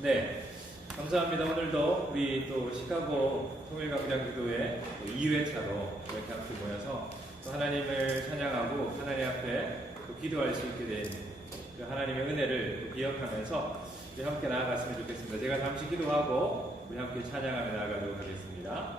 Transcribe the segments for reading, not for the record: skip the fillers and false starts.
네, 감사합니다. 오늘도 우리 또 시카고 통일감장기도회 2회차로 이렇게 함께 모여서 또 하나님을 찬양하고 하나님 앞에 또 기도할 수 있게 된 그 하나님의 은혜를 기억하면서 우리 함께 나아갔으면 좋겠습니다. 제가 잠시 기도하고 우리 함께 찬양하며 나아가도록 하겠습니다.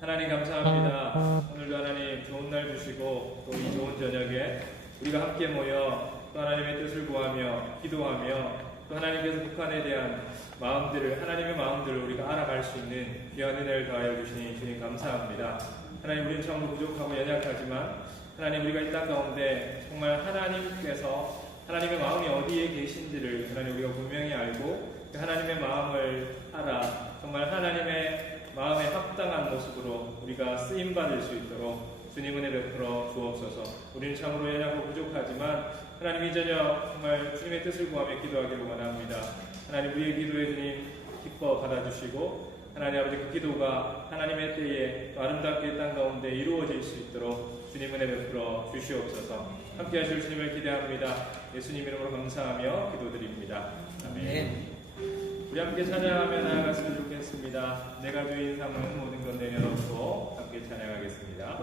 하나님 감사합니다. 오늘도 하나님 좋은 날 주시고 또 이 좋은 저녁에 우리가 함께 모여 또 하나님의 뜻을 구하며 기도하며 또 하나님께서 북한에 대한 마음들을 하나님의 마음들을 우리가 알아갈 수 있는 귀한 은혜를 더하여 주시니 주님 감사합니다. 하나님 우리는 참으로 부족하고 연약하지만 하나님 우리가 이 땅 가운데 정말 하나님께서 하나님의 마음이 어디에 계신지를 하나님 우리가 분명히 알고 그 하나님의 마음을 알아 정말 하나님의 마음에 합당한 모습으로 우리가 쓰임받을 수 있도록 주님 은혜 베풀어 주옵소서. 우리는 참으로 연약하고 부족하지만 하나님 이 저녁 정말 주님의 뜻을 구하며 기도하기를 원합니다. 하나님 우리의 기도에 주님 기뻐 받아주시고 하나님 아버지 그 기도가 하나님의 때에 아름답게 땅 가운데 이루어질 수 있도록 주님 은혜 베풀어 주시옵소서. 함께 하실 주님을 기대합니다. 예수님 이름으로 감사하며 기도드립니다. 아멘. 우리 함께 찬양하며 나아갔으면 좋겠습니다. 내가 주인 삼은 모든 것 내려놓고 함께 찬양하겠습니다.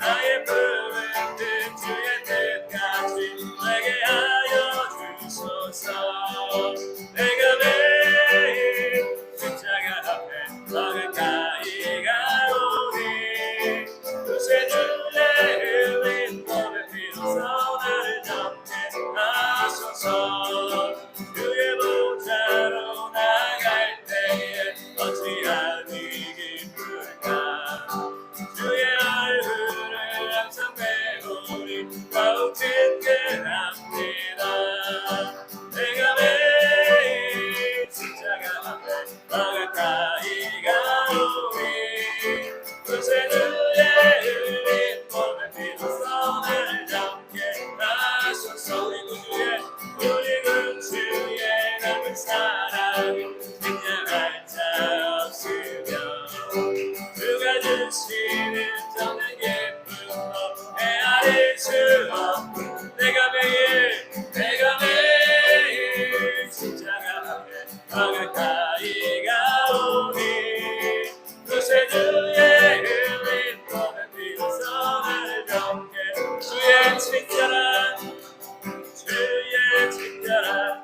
나의 푸른 뜻 주의 뜻같이 내게 하여 주소서. 내가 매일 십자가 앞에 더 가까이 가오니 그새 주의 흘린 몸의 피로써 나를 정죄 하소서. 주의 보좌로 나갈 때에 어찌하니 기쁠까. 주의 얼굴을 항상 배우니 더욱 친근합니다. 내가 매일 십자가 앞에 더 가까이 가오니 그새 주의 흘린 몸의 피로써 나를 정케 하소서. 우리 주의 남은 사랑을 인정할 자 없으며 누가 주시는 정말 기쁨도 헤아릴 수 없고 내가 매일 십자가 앞에 더 가까이 가오니 그새 주의 흘린 몸의 피로써 나를 정케 주의 친절한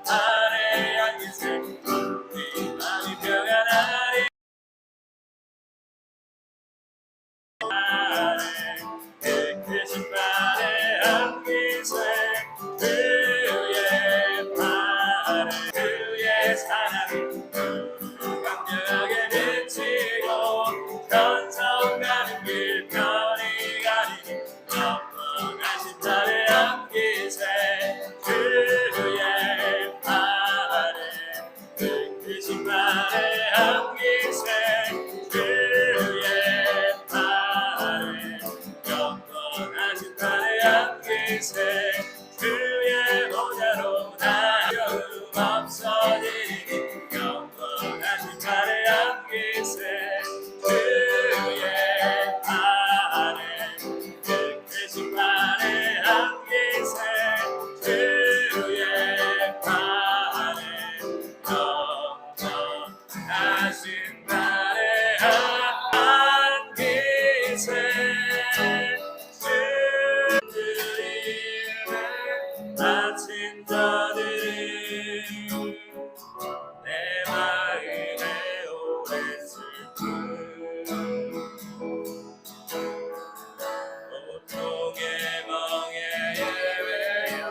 아내 양기세 우리 마음이 평안하리. 그 크신 발에 안기세 그의 발에 그의 사랑이 강력하게 비치고 천성 가는 길 편히 가리니 영원하신 발에 안기세 그의 발에 그 크신 발에 안기세 그의 발에 영원하신 발에 안기세 그의 보좌로 나 여움 없어지니 영원하신 발에 안기세 그의 발에 그 크신 발에 안기세 주의 발에 영원하신 발에 안기세 아침 저들이 내 마음에 오랜 슬픔 고통의 멍에 예배여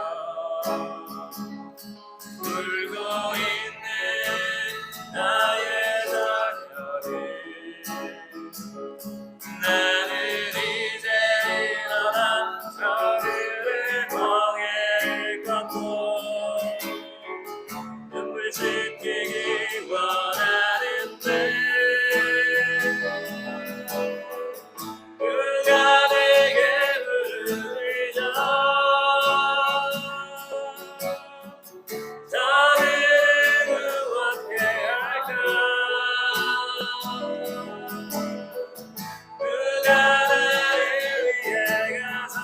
울고 있는 나의 자녀를 나는 이제 일어나 저들을 멍에 걷고 눈물 지키기 원하는데 그가 내게 부르짖어 저들은 무엇게 할까. 그가 나를 위해 가서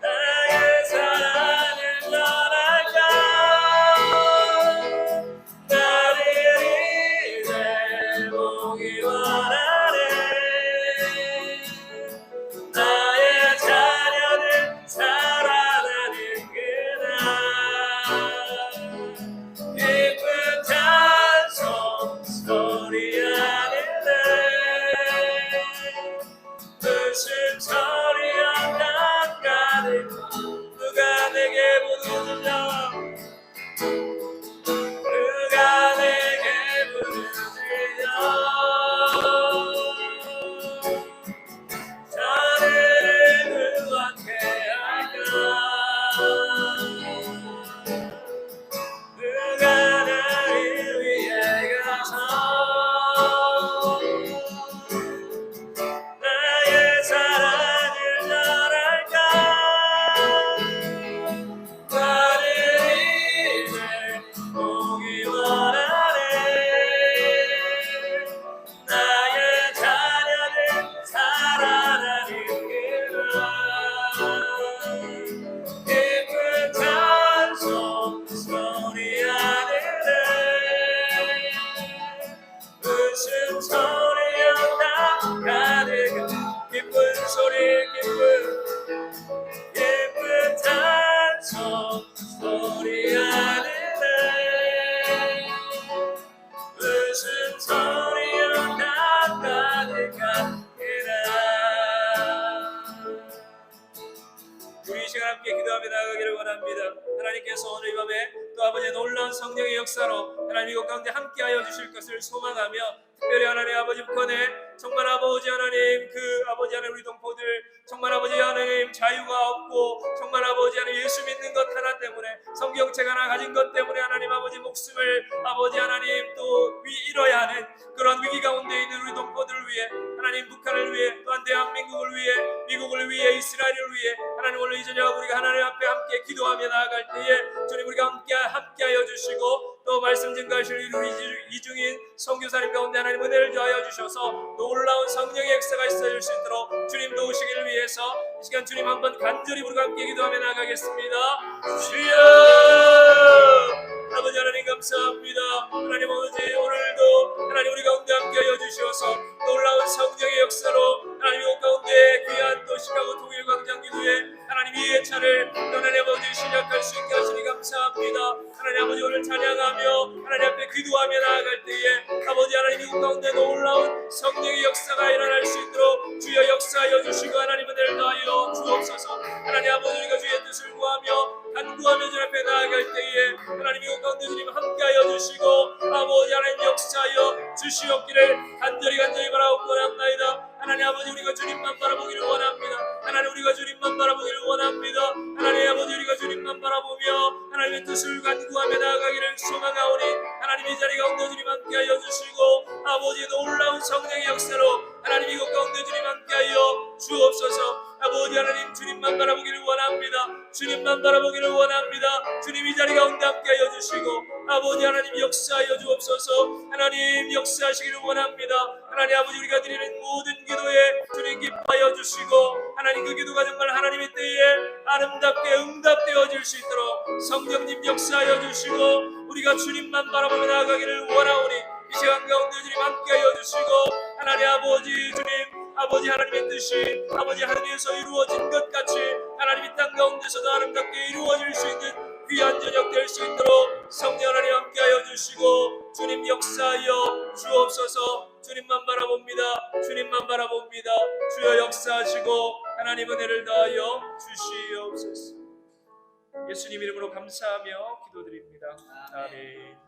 나의 사랑을 전할까. 나를 이제 보기 원하네. 나의 자녀들 살아나는 그날 기쁜 찬송 소리 아닐래. 웃음 소리와 낯가림 누가 내게 부르짖어 누가 내게 부르짖어 함께 기도하며 나아가기를 원합니다. 하나님께서 오늘 이 밤에 또 아버지의 놀라운 성령의 역사로 하나님 이곳 가운데 함께하여 주실 것을 소망하며, 특별히 하나님 아버지 북한에 정말 아버지 하나님 그 아버지 하나님 우리 동포들 정말 아버지 하나님 자유가 없고, 정말 아버지 하나님 예수 믿는 것 하나 때문에, 성경책 하나 가진 것 때문에 하나님 아버지 목숨을 아버지 하나님 또 잃어야 하는 그런 위기 가운데 있는 우리 동포들을 위해, 하나님 북한을 위해, 또한 대한민국을 위해, 미국을 위해, 이스라엘을 위해 하나님 오늘 이 저녁 우리가 하나님 앞에 함께 기도하며 나아갈 때에 주님 우리가 함께하여 주시고, 또 말씀 증거하실 우리 이중인 선교사님 가운데 하나님 은혜를 더하여 주셔서 놀라운 성령의 역사가 있어질 수 있도록 주님 도우시기를 위해서 이 시간 주님 한번 간절히 우리가 함께 기도하며 나가겠습니다. 주여 아버지 하나님 감사합니다. 하나님 아버지 오늘도 하나님 우리 가운데 함께하여 주셔서 놀라운 성령의 역사로 하나님 이곳 가운데 귀한 또 시카고 통일광장기도회 하나님 이 회차를 하나님 아버지 시작할 수 있게 하시니 감사합니다. 하나님 아버지 오늘 찬양하며 하나님 앞에 기도하며 나아갈 때에 아버지 하나님 이곳 가운데 놀라운 성령의 역사가 일어날 수 있도록 주여 역사하여 주시고 하나님 은혜를 더하여 주옵소서. 하나님 아버지 우리가 주의 뜻을 구하며 간구하며 주 앞에 나아갈 때에 하나님 이곳 가운데 주님 함께하여 주시고 아버지 하나님 역사하여 주시옵기를 간절히 바라옵고 원합니다. 하나님 아버지 우리가 주님만 바라보기를 원합니다. 하나님 우리가 주님만 바라보기를 원합니다. 하나님 아버지 우리가 주님만 바라보며 하나님의 뜻을 간구하며 나아가기를 소망하오니 하나님 이 자리 가운데 주님 함께하여 주시고 아버지 놀라운 성령의 역사로 하나님 이곳 가운데 주님 함께하여 주옵소서. 아버지 하나님 주님만 바라보기를 원합니다. 주님만 바라보기를 원합니다. 주님 이 자리 가운데 함께하여 주시고 아버지 하나님 역사하여 주옵소서. 하나님 역사하시기를 원합니다. 하나님 아버지 우리가 드리는 모든 기도에 주님 기뻐하여 주시고 하나님 그 기도가 정말 하나님의 때에 아름답게 응답되어질 수 있도록 성령님 역사하여 주시고 우리가 주님만 바라보며 나아가기를 원하오니 이 시간 가운데 주님 함께하여 주시고 하나님 아버지 주님 아버지 하나님의 뜻이 아버지 하늘에서 이루어진 것 같이 하나님 이 땅 가운데서도 아름답게 이루어질 수 있는 귀한 저녁 될 수 있도록 성령 하나님 함께하여 주시고 주님 역사하여 주옵소서. 주님만 바라봅니다. 주님만 바라봅니다. 주여 역사하시고 하나님 은혜를 더하여 주시옵소서. 예수님 이름으로 감사하며 기도드립니다. 아멘.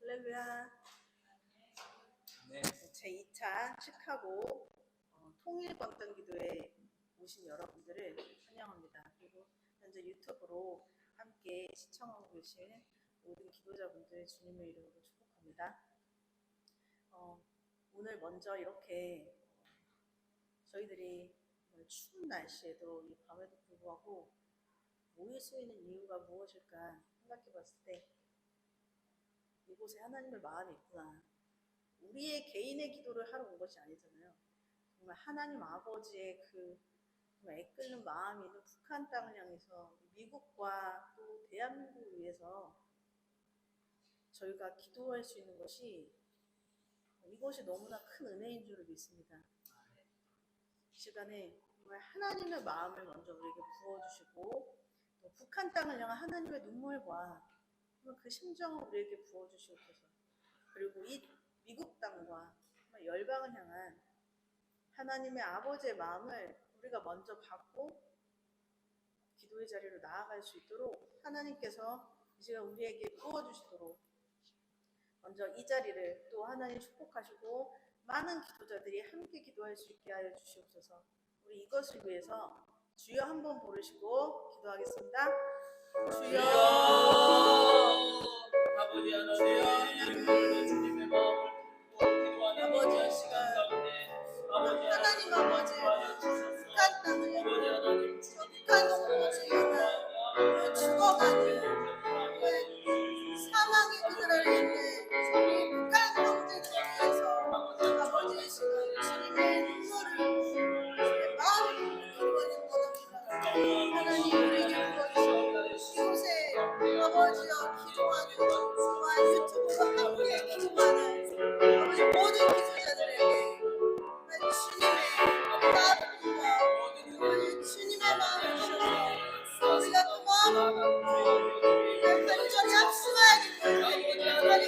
할렐루야. 제2차 시카고 통일광장기도에 오신 여러분들을 환영합니다. 그리고 현재 유튜브로 함께 시청하고 계신 모든 기도자분들 주님의 이름으로 축복합니다. 오늘 먼저 이렇게 저희들이 추운 날씨에도 이 밤에도 불구하고 모일 수 있는 이유가 무엇일까 생각해 봤을 때 이곳에 하나님의 마음이 있구나. 우리의 개인의 기도를 하러 온 것이 아니잖아요. 정말 하나님 아버지의 그 정말 애끓는 마음이 있는 북한 땅을 향해서 미국과 또 대한민국을 위해서 저희가 기도할 수 있는 것이 이것이 너무나 큰 은혜인 줄을 믿습니다. 이 시간에 정말 하나님의 마음을 먼저 우리에게 부어주시고 또 북한 땅을 향한 하나님의 눈물과 그 심정을 우리에게 부어주시옵소서. 그리고 이 미국 땅과 열방을 향한 하나님의 아버지의 마음을 우리가 먼저 받고 기도의 자리로 나아갈 수 있도록 하나님께서 이 시간 우리에게 부어주시도록 먼저 이 자리를 또 하나님 축복하시고 많은 기도자들이 함께 기도할 수 있게 하여 주시옵소서. 우리 이것을 위해서 주여 한번 부르시고 기도하겠습니다. 주여 아버지 하나님 주님의 마음을 기도하는 아버지 시간 하나님 아버지 북한 땅을 향해 북한 동포를 향해 죽어가는 사망의 그들을 향해 북한 형제들을 위해서 아버지의 시간 주님의 눈물을 주님의 마음을 기도하는 원합니다. 하나님 우리에게 부어주시고 이곳에 아버지여 기도하는 정말 유튜브로 함께 기도하는 아버지 모든 기도자들에게 주님의 마음과 주님의 마음을 주셔서 우리가 그 마음을 완전히 합심하게 되는 하나님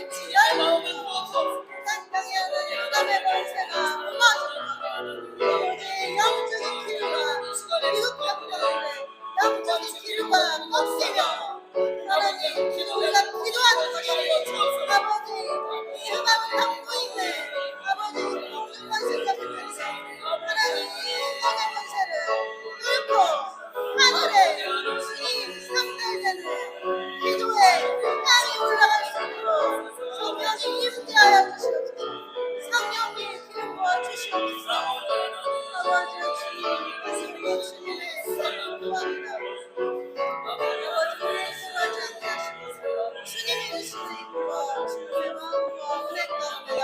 주님의 마음과 은혜 가운데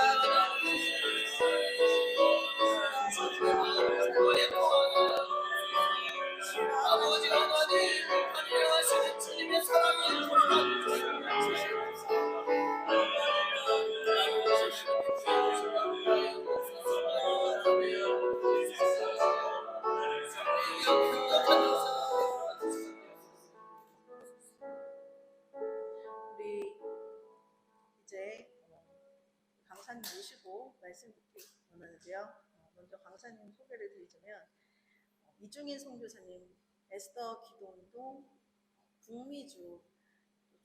아버지 하나님 하늘에 하시는 주님의 사랑을 우리 이제 강사님 모시고 말씀 듣기 원하는데요. 먼저 강사님 소개를 드리자면 이중인 선교사님 에스더 기도운동 북미주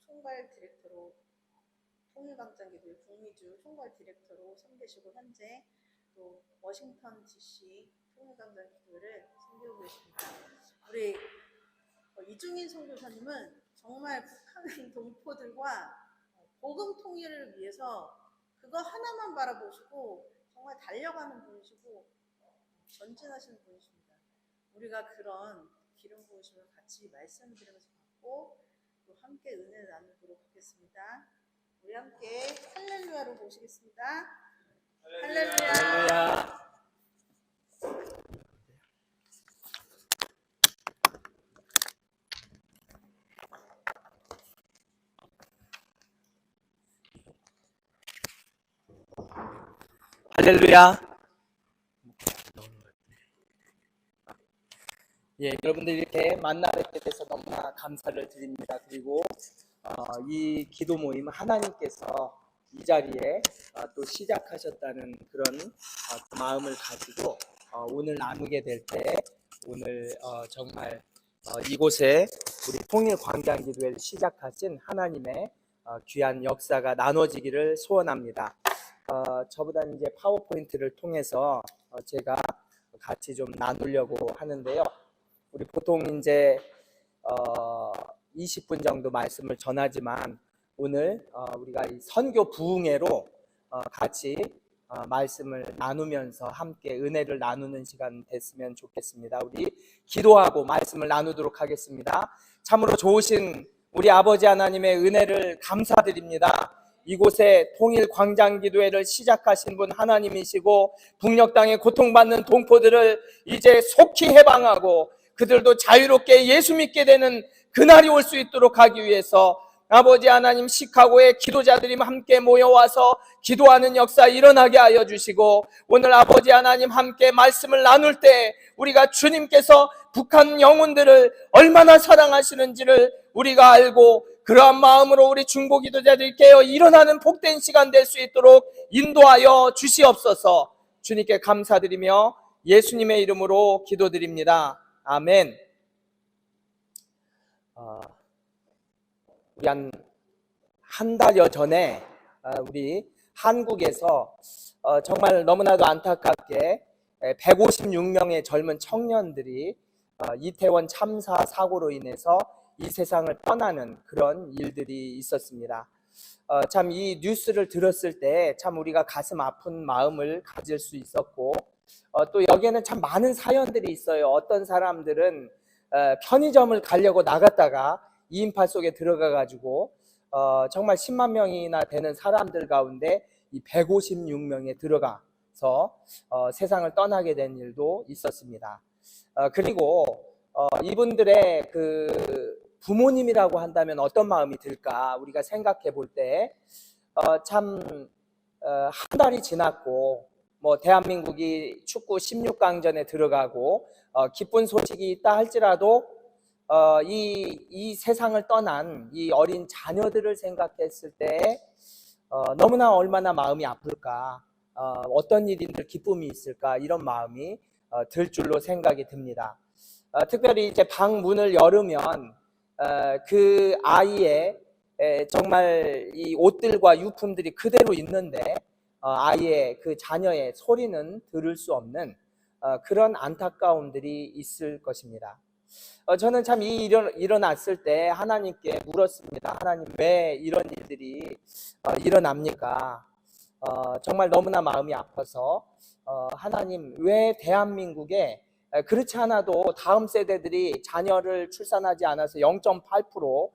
총괄 디렉터로 통일광장기도회 북미주 총괄 디렉터로 섬기시고 현재 또 워싱턴 DC 통일광장기도회를 섬기고 계십니다. 우리 이중인 선교사님은 정말 북한의 동포들과 복음 통일을 위해서 그거 하나만 바라보시고 정말 달려가는 분이시고 전진하시는 분이십니다. 우리가 그런 기름 부으심을 같이 말씀드리면서 받고 또 함께 은혜를 나누도록 하겠습니다. 우리 함께 할렐루야로 모시겠습니다. 할렐루야. 할렐루야. 예, 여러분들 이렇게 만나 뵙게 돼서 너무나 감사를 드립니다. 그리고 이 기도 모임 하나님께서 이 자리에 또 시작하셨다는 그런 마음을 가지고 오늘 나누게 될 때 오늘 정말 이곳에 우리 통일광장기도회를 시작하신 하나님의 귀한 역사가 나눠지기를 소원합니다. 저보다 이제 파워포인트를 통해서 제가 같이 좀 나누려고 하는데요. 우리 보통 이제 20분 정도 말씀을 전하지만 오늘 우리가 이 선교 부흥회로 같이 말씀을 나누면서 함께 은혜를 나누는 시간 됐으면 좋겠습니다. 우리 기도하고 말씀을 나누도록 하겠습니다. 참으로 좋으신 우리 아버지 하나님의 은혜를 감사드립니다. 이곳에 통일광장기도회를 시작하신 분 하나님이시고 북녘 땅에 고통받는 동포들을 이제 속히 해방하고 그들도 자유롭게 예수 믿게 되는 그날이 올 수 있도록 하기 위해서 아버지 하나님 시카고의 기도자들이 함께 모여와서 기도하는 역사 일어나게 하여 주시고 오늘 아버지 하나님 함께 말씀을 나눌 때 우리가 주님께서 북한 영혼들을 얼마나 사랑하시는지를 우리가 알고 그러한 마음으로 우리 중보 기도자들이 깨어 일어나는 복된 시간 될 수 있도록 인도하여 주시옵소서. 주님께 감사드리며 예수님의 이름으로 기도드립니다. 아멘. 우리 한 달여 전에 우리 한국에서 정말 너무나도 안타깝게 156명의 젊은 청년들이 이태원 참사 사고로 인해서 이 세상을 떠나는 그런 일들이 있었습니다. 참 이 뉴스를 들었을 때 참 우리가 가슴 아픈 마음을 가질 수 있었고 또 여기에는 참 많은 사연들이 있어요. 어떤 사람들은 편의점을 가려고 나갔다가 2인파 속에 들어가 가지고 정말 10만 명이나 되는 사람들 가운데 이 156명에 들어가서 세상을 떠나게 된 일도 있었습니다. 그리고 이분들의 그 부모님이라고 한다면 어떤 마음이 들까 우리가 생각해 볼 때 참 한 달이 지났고 뭐 대한민국이 축구 16강전에 들어가고 기쁜 소식이 있다 할지라도 이 세상을 떠난 이 어린 자녀들을 생각했을 때 너무나 얼마나 마음이 아플까, 어떤 일인들 기쁨이 있을까 이런 마음이 들 줄로 생각이 듭니다. 특별히 이제 방 문을 열으면 그 아이의 정말 이 옷들과 유품들이 그대로 있는데 아이의 그 자녀의 소리는 들을 수 없는 그런 안타까움들이 있을 것입니다. 저는 참 이 일어났을 때 하나님께 물었습니다. 하나님, 왜 이런 일들이 일어납니까? 정말 너무나 마음이 아파서 하나님, 왜 대한민국에 그렇지 않아도 다음 세대들이 자녀를 출산하지 않아서 0.8%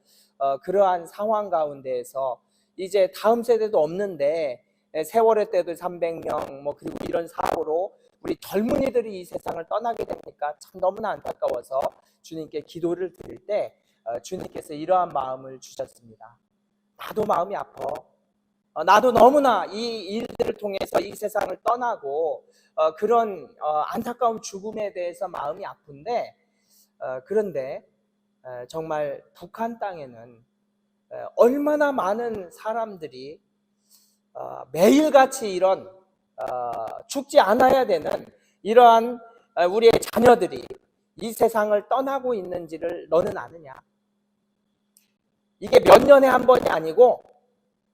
그러한 상황 가운데에서 이제 다음 세대도 없는데 세월의 때도 300명 뭐 그리고 이런 사고로 우리 젊은이들이 이 세상을 떠나게 되니까 참 너무나 안타까워서 주님께 기도를 드릴 때 주님께서 이러한 마음을 주셨습니다. 나도 마음이 아파. 나도 너무나 이 일들을 통해서 이 세상을 떠나고 그런 안타까운 죽음에 대해서 마음이 아픈데 그런데 정말 북한 땅에는 얼마나 많은 사람들이 매일같이 이런 죽지 않아야 되는 이러한 우리의 자녀들이 이 세상을 떠나고 있는지를 너는 아느냐? 이게 몇 년에 한 번이 아니고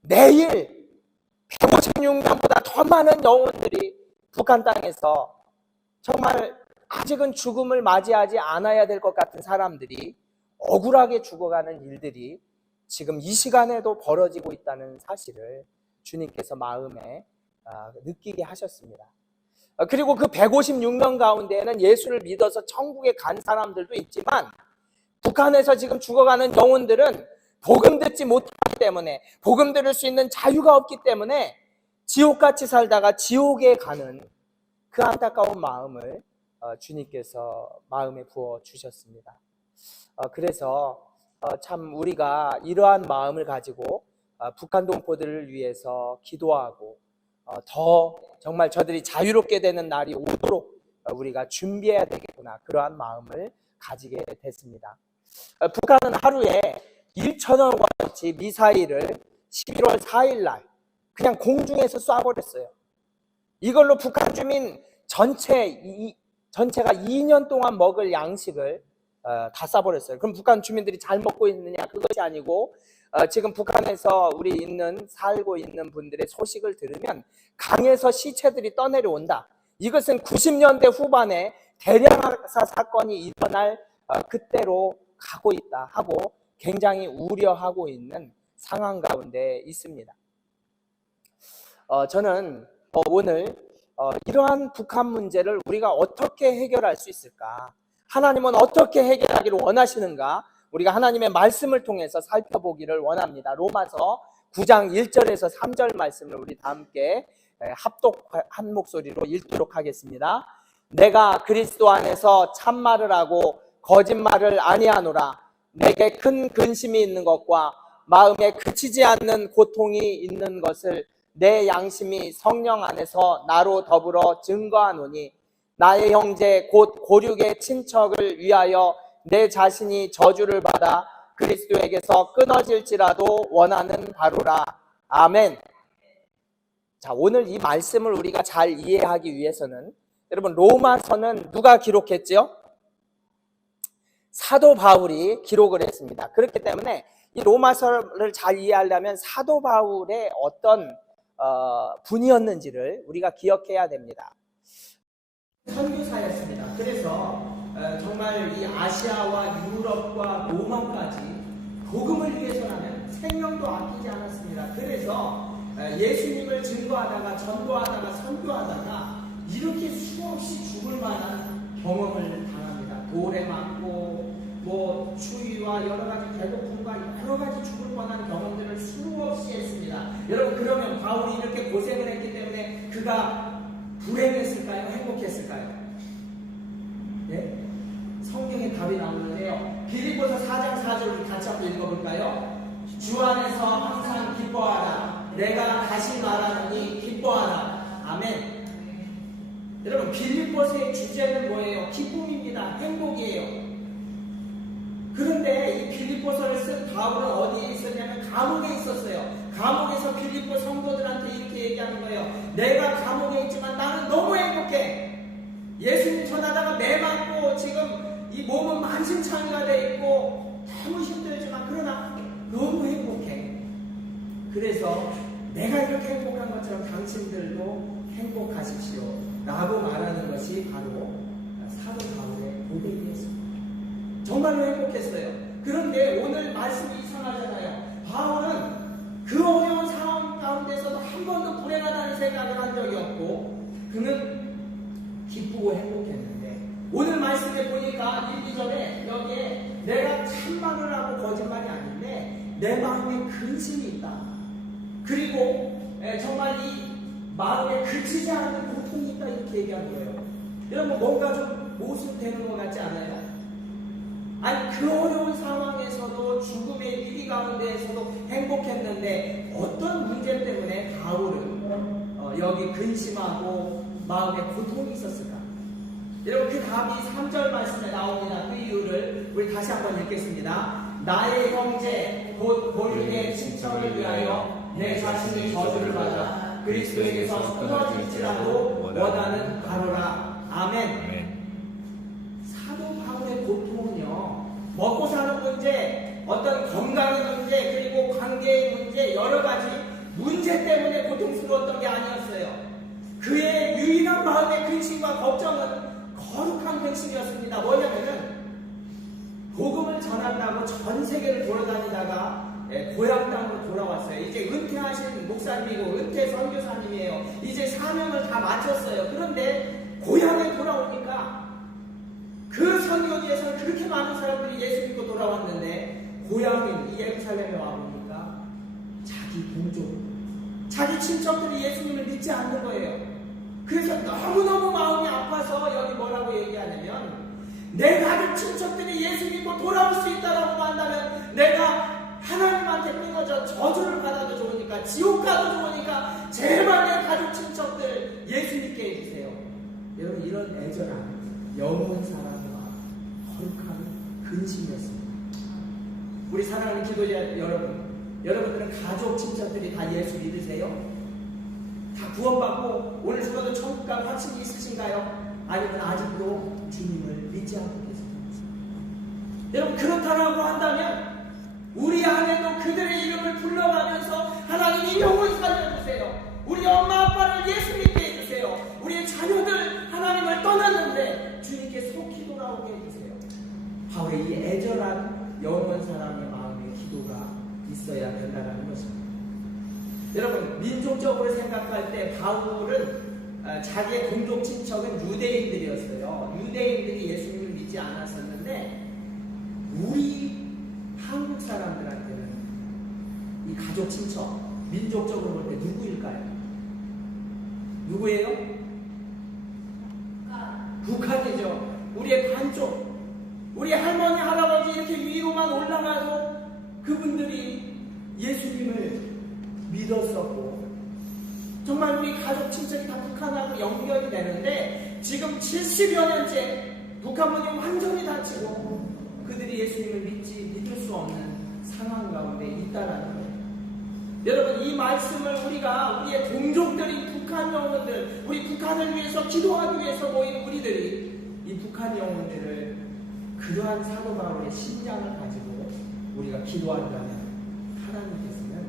매일 156년보다 더 많은 영혼들이 북한 땅에서 정말 아직은 죽음을 맞이하지 않아야 될 것 같은 사람들이 억울하게 죽어가는 일들이 지금 이 시간에도 벌어지고 있다는 사실을 주님께서 마음에 느끼게 하셨습니다. 그리고 그 156명 가운데에는 예수를 믿어서 천국에 간 사람들도 있지만 북한에서 지금 죽어가는 영혼들은 복음 듣지 못하기 때문에 복음 들을 수 있는 자유가 없기 때문에 지옥같이 살다가 지옥에 가는 그 안타까운 마음을 주님께서 마음에 부어 주셨습니다. 그래서 참 우리가 이러한 마음을 가지고 북한 동포들을 위해서 기도하고 더 정말 저들이 자유롭게 되는 날이 오도록 우리가 준비해야 되겠구나 그러한 마음을 가지게 됐습니다. 북한은 하루에 1,000원어치 미사일을 11월 4일 날 그냥 공중에서 쏴버렸어요. 이걸로 북한 주민 전체가 2년 동안 먹을 양식을 다 쏴버렸어요. 그럼 북한 주민들이 잘 먹고 있느냐? 그것이 아니고 지금 북한에서 살고 있는 분들의 소식을 들으면 강에서 시체들이 떠내려온다. 이것은 90년대 후반에 대량학사 사건이 일어날 그때로 가고 있다 하고 굉장히 우려하고 있는 상황 가운데 있습니다. 저는 오늘 이러한 북한 문제를 우리가 어떻게 해결할 수 있을까? 하나님은 어떻게 해결하기를 원하시는가? 우리가 하나님의 말씀을 통해서 살펴보기를 원합니다. 로마서 9장 1절에서 3절 말씀을 우리 다 함께 합독한 목소리로 읽도록 하겠습니다. 내가 그리스도 안에서 참말을 하고 거짓말을 아니하노라. 내게 큰 근심이 있는 것과 마음에 그치지 않는 고통이 있는 것을 내 양심이 성령 안에서 나로 더불어 증거하노니 나의 형제 곧 고륙의 친척을 위하여 내 자신이 저주를 받아 그리스도에게서 끊어질지라도 원하는 바로라. 아멘. 자, 오늘 이 말씀을 우리가 잘 이해하기 위해서는 여러분 로마서는 누가 기록했죠? 사도 바울이 기록을 했습니다. 그렇기 때문에 이 로마서를 잘 이해하려면 사도 바울의 어떤 분이었는지를 우리가 기억해야 됩니다. 선교사였습니다. 그래서 정말 이 아시아와 유럽과 로마까지 복음을 위해서라면 생명도 아끼지 않았습니다. 그래서 예수님을 증거하다가 전도하다가 선교하다가 이렇게 수없이 죽을 만한 경험을 당합니다. 돌에 맞고 뭐 추위와 여러 가지 배고픔과 여러 가지 죽을 뻔한 경험들을 수없이 했습니다. 여러분 그러면 바울이 이렇게 고생을 했기 때문에 그가 불행했을까요? 행복했을까요? 네? 성경에 답이 나오는데요. 빌립보서 4장 4절 우리 같이 한번 읽어볼까요? 주 안에서 항상 기뻐하라. 내가 다시 말하노니 기뻐하라. 아멘. 여러분 빌립보서의 주제는 뭐예요? 기쁨입니다. 행복이에요. 그런데 이 빌립보서를 쓴 바울은 어디에 있었냐면 감옥에 있었어요. 감옥에서 빌립보 성도들한테 이렇게 얘기하는 거예요. 내가 감옥에 있지만 나는 너무 행복해. 예수님 전하다가 매 맞고 지금 이 몸은 만신창이가 돼 있고 너무 힘들지만 그러나 너무 행복해. 그래서 내가 이렇게 행복한 것처럼 당신들도 행복하십시오 라고 말하는 것이 바로 사도 바울의 고백이었습니다. 정말로 행복했어요. 그런데 오늘 말씀이 이상하잖아요. 바울은 그 어려운 상황 가운데서도 한 번도 불행하다는 생각을 한 적이 없고 그는 기쁘고 행복했는데 오늘 말씀에 보니까 1, 2절에 여기에 내가 참말을 하고 거짓말이 아닌데 내 마음에 근심이 있다. 그리고 정말 이 마음에 그치지 않는 고통이 있다 이렇게 얘기한 거예요. 여러분 뭔가 좀 모순되는 것 같지 않아요? 아니 그 어려운 상황에서도 죽음의 위기 가운데에서도 행복했는데 어떤 문제 때문에 바울은 여기 근심하고 마음에 고통이 있었을까? 여러분 그 답이 3절 말씀에 나옵니다. 그 이유를 우리 다시 한번 읽겠습니다. 나의 형제 곧 본인의 친척을 위하여 내 자신이 저주를 받아 그리스도에게서 끊어질지라도 원하는 바로라. 아멘. 사도 바울의 고통은요, 먹고 사는 문제, 어떤 건강의 문제, 그리고 관계의 문제, 여러 가지 문제 때문에 고통스러웠던 게 아니었어요. 그의 유일한 마음의 근심과 걱정은 거룩한 근심이었습니다. 뭐냐면은 복음을 전한다고 전 세계를 돌아다니다가 고향 땅으로 돌아왔어요. 이제 은퇴하신 목사님이고 은퇴 선교사님이에요. 이제 사명을 다 마쳤어요. 그런데 고향에 돌아오니까 그 선교지에서 그렇게 많은 사람들이 예수 믿고 돌아왔는데 고향인 이 예루살렘에 와보니까 자기 동족, 자기 친척들이 예수님을 믿지 않는 거예요. 그래서 너무너무 마음이 아파서 여기 뭐라고 얘기하냐면 내 가족 친척들이 예수 믿고 돌아올 수 있다라고 한다면 내가 하나님한테 끊어져 저주를 받아도 좋으니까 지옥 가도 좋으니까 제발 내 가족 친척들 예수 믿게 해주세요. 여러분 이런 애절한 영혼 사랑과 거룩한 근심이었습니다. 우리 사랑하는 기도자 여러분들은 가족 친척들이 다 예수 믿으세요? 다 구원받고 오늘 죽어도 천국 갈 확신이 있으신가요? 아니면 아직도 주님을 믿지 않고 계십니까? 여러분 그렇다라고 한다면 우리 안에도 그들의 이름을 불러가면서 하나님 이 영혼 살려주세요. 우리 엄마 아빠를 예수 믿게 해주세요. 우리의 자녀들 하나님을 떠났는데 주님께 속히 돌아오게 해주세요. 바울의 이 애절한 영혼 사람의 마음의 기도가 있어야 된다는 것입니다. 여러분 민족적으로 생각할 때 바울은 자기의 동족 친척은 유대인들이었어요. 유대인들이 예수님을 믿지 않았었는데 우리 한국 사람들한테는 이 가족 친척 민족적으로 볼 때 누구일까요? 누구예요? 북한이죠. 우리의 반쪽. 우리 할머니 할아버지 이렇게 위로만 올라가도 그분들이 예수님을 믿었었고 정말 우리 가족 친척이 다 북한하고 연결이 되는데 지금 70여 년째 북한군이 완전히 닫히고 그들이 예수님을 믿을 수 없는 상황 가운데 있다라는 거예요. 여러분 이 말씀을 우리가 우리의 동족들인 북한 영혼들 우리 북한을 위해서 기도하기 위해서 모인 우리들이 이 북한 영혼들을 그러한 사도 바울의 심장을 가지고 우리가 기도한다면 하나님께서는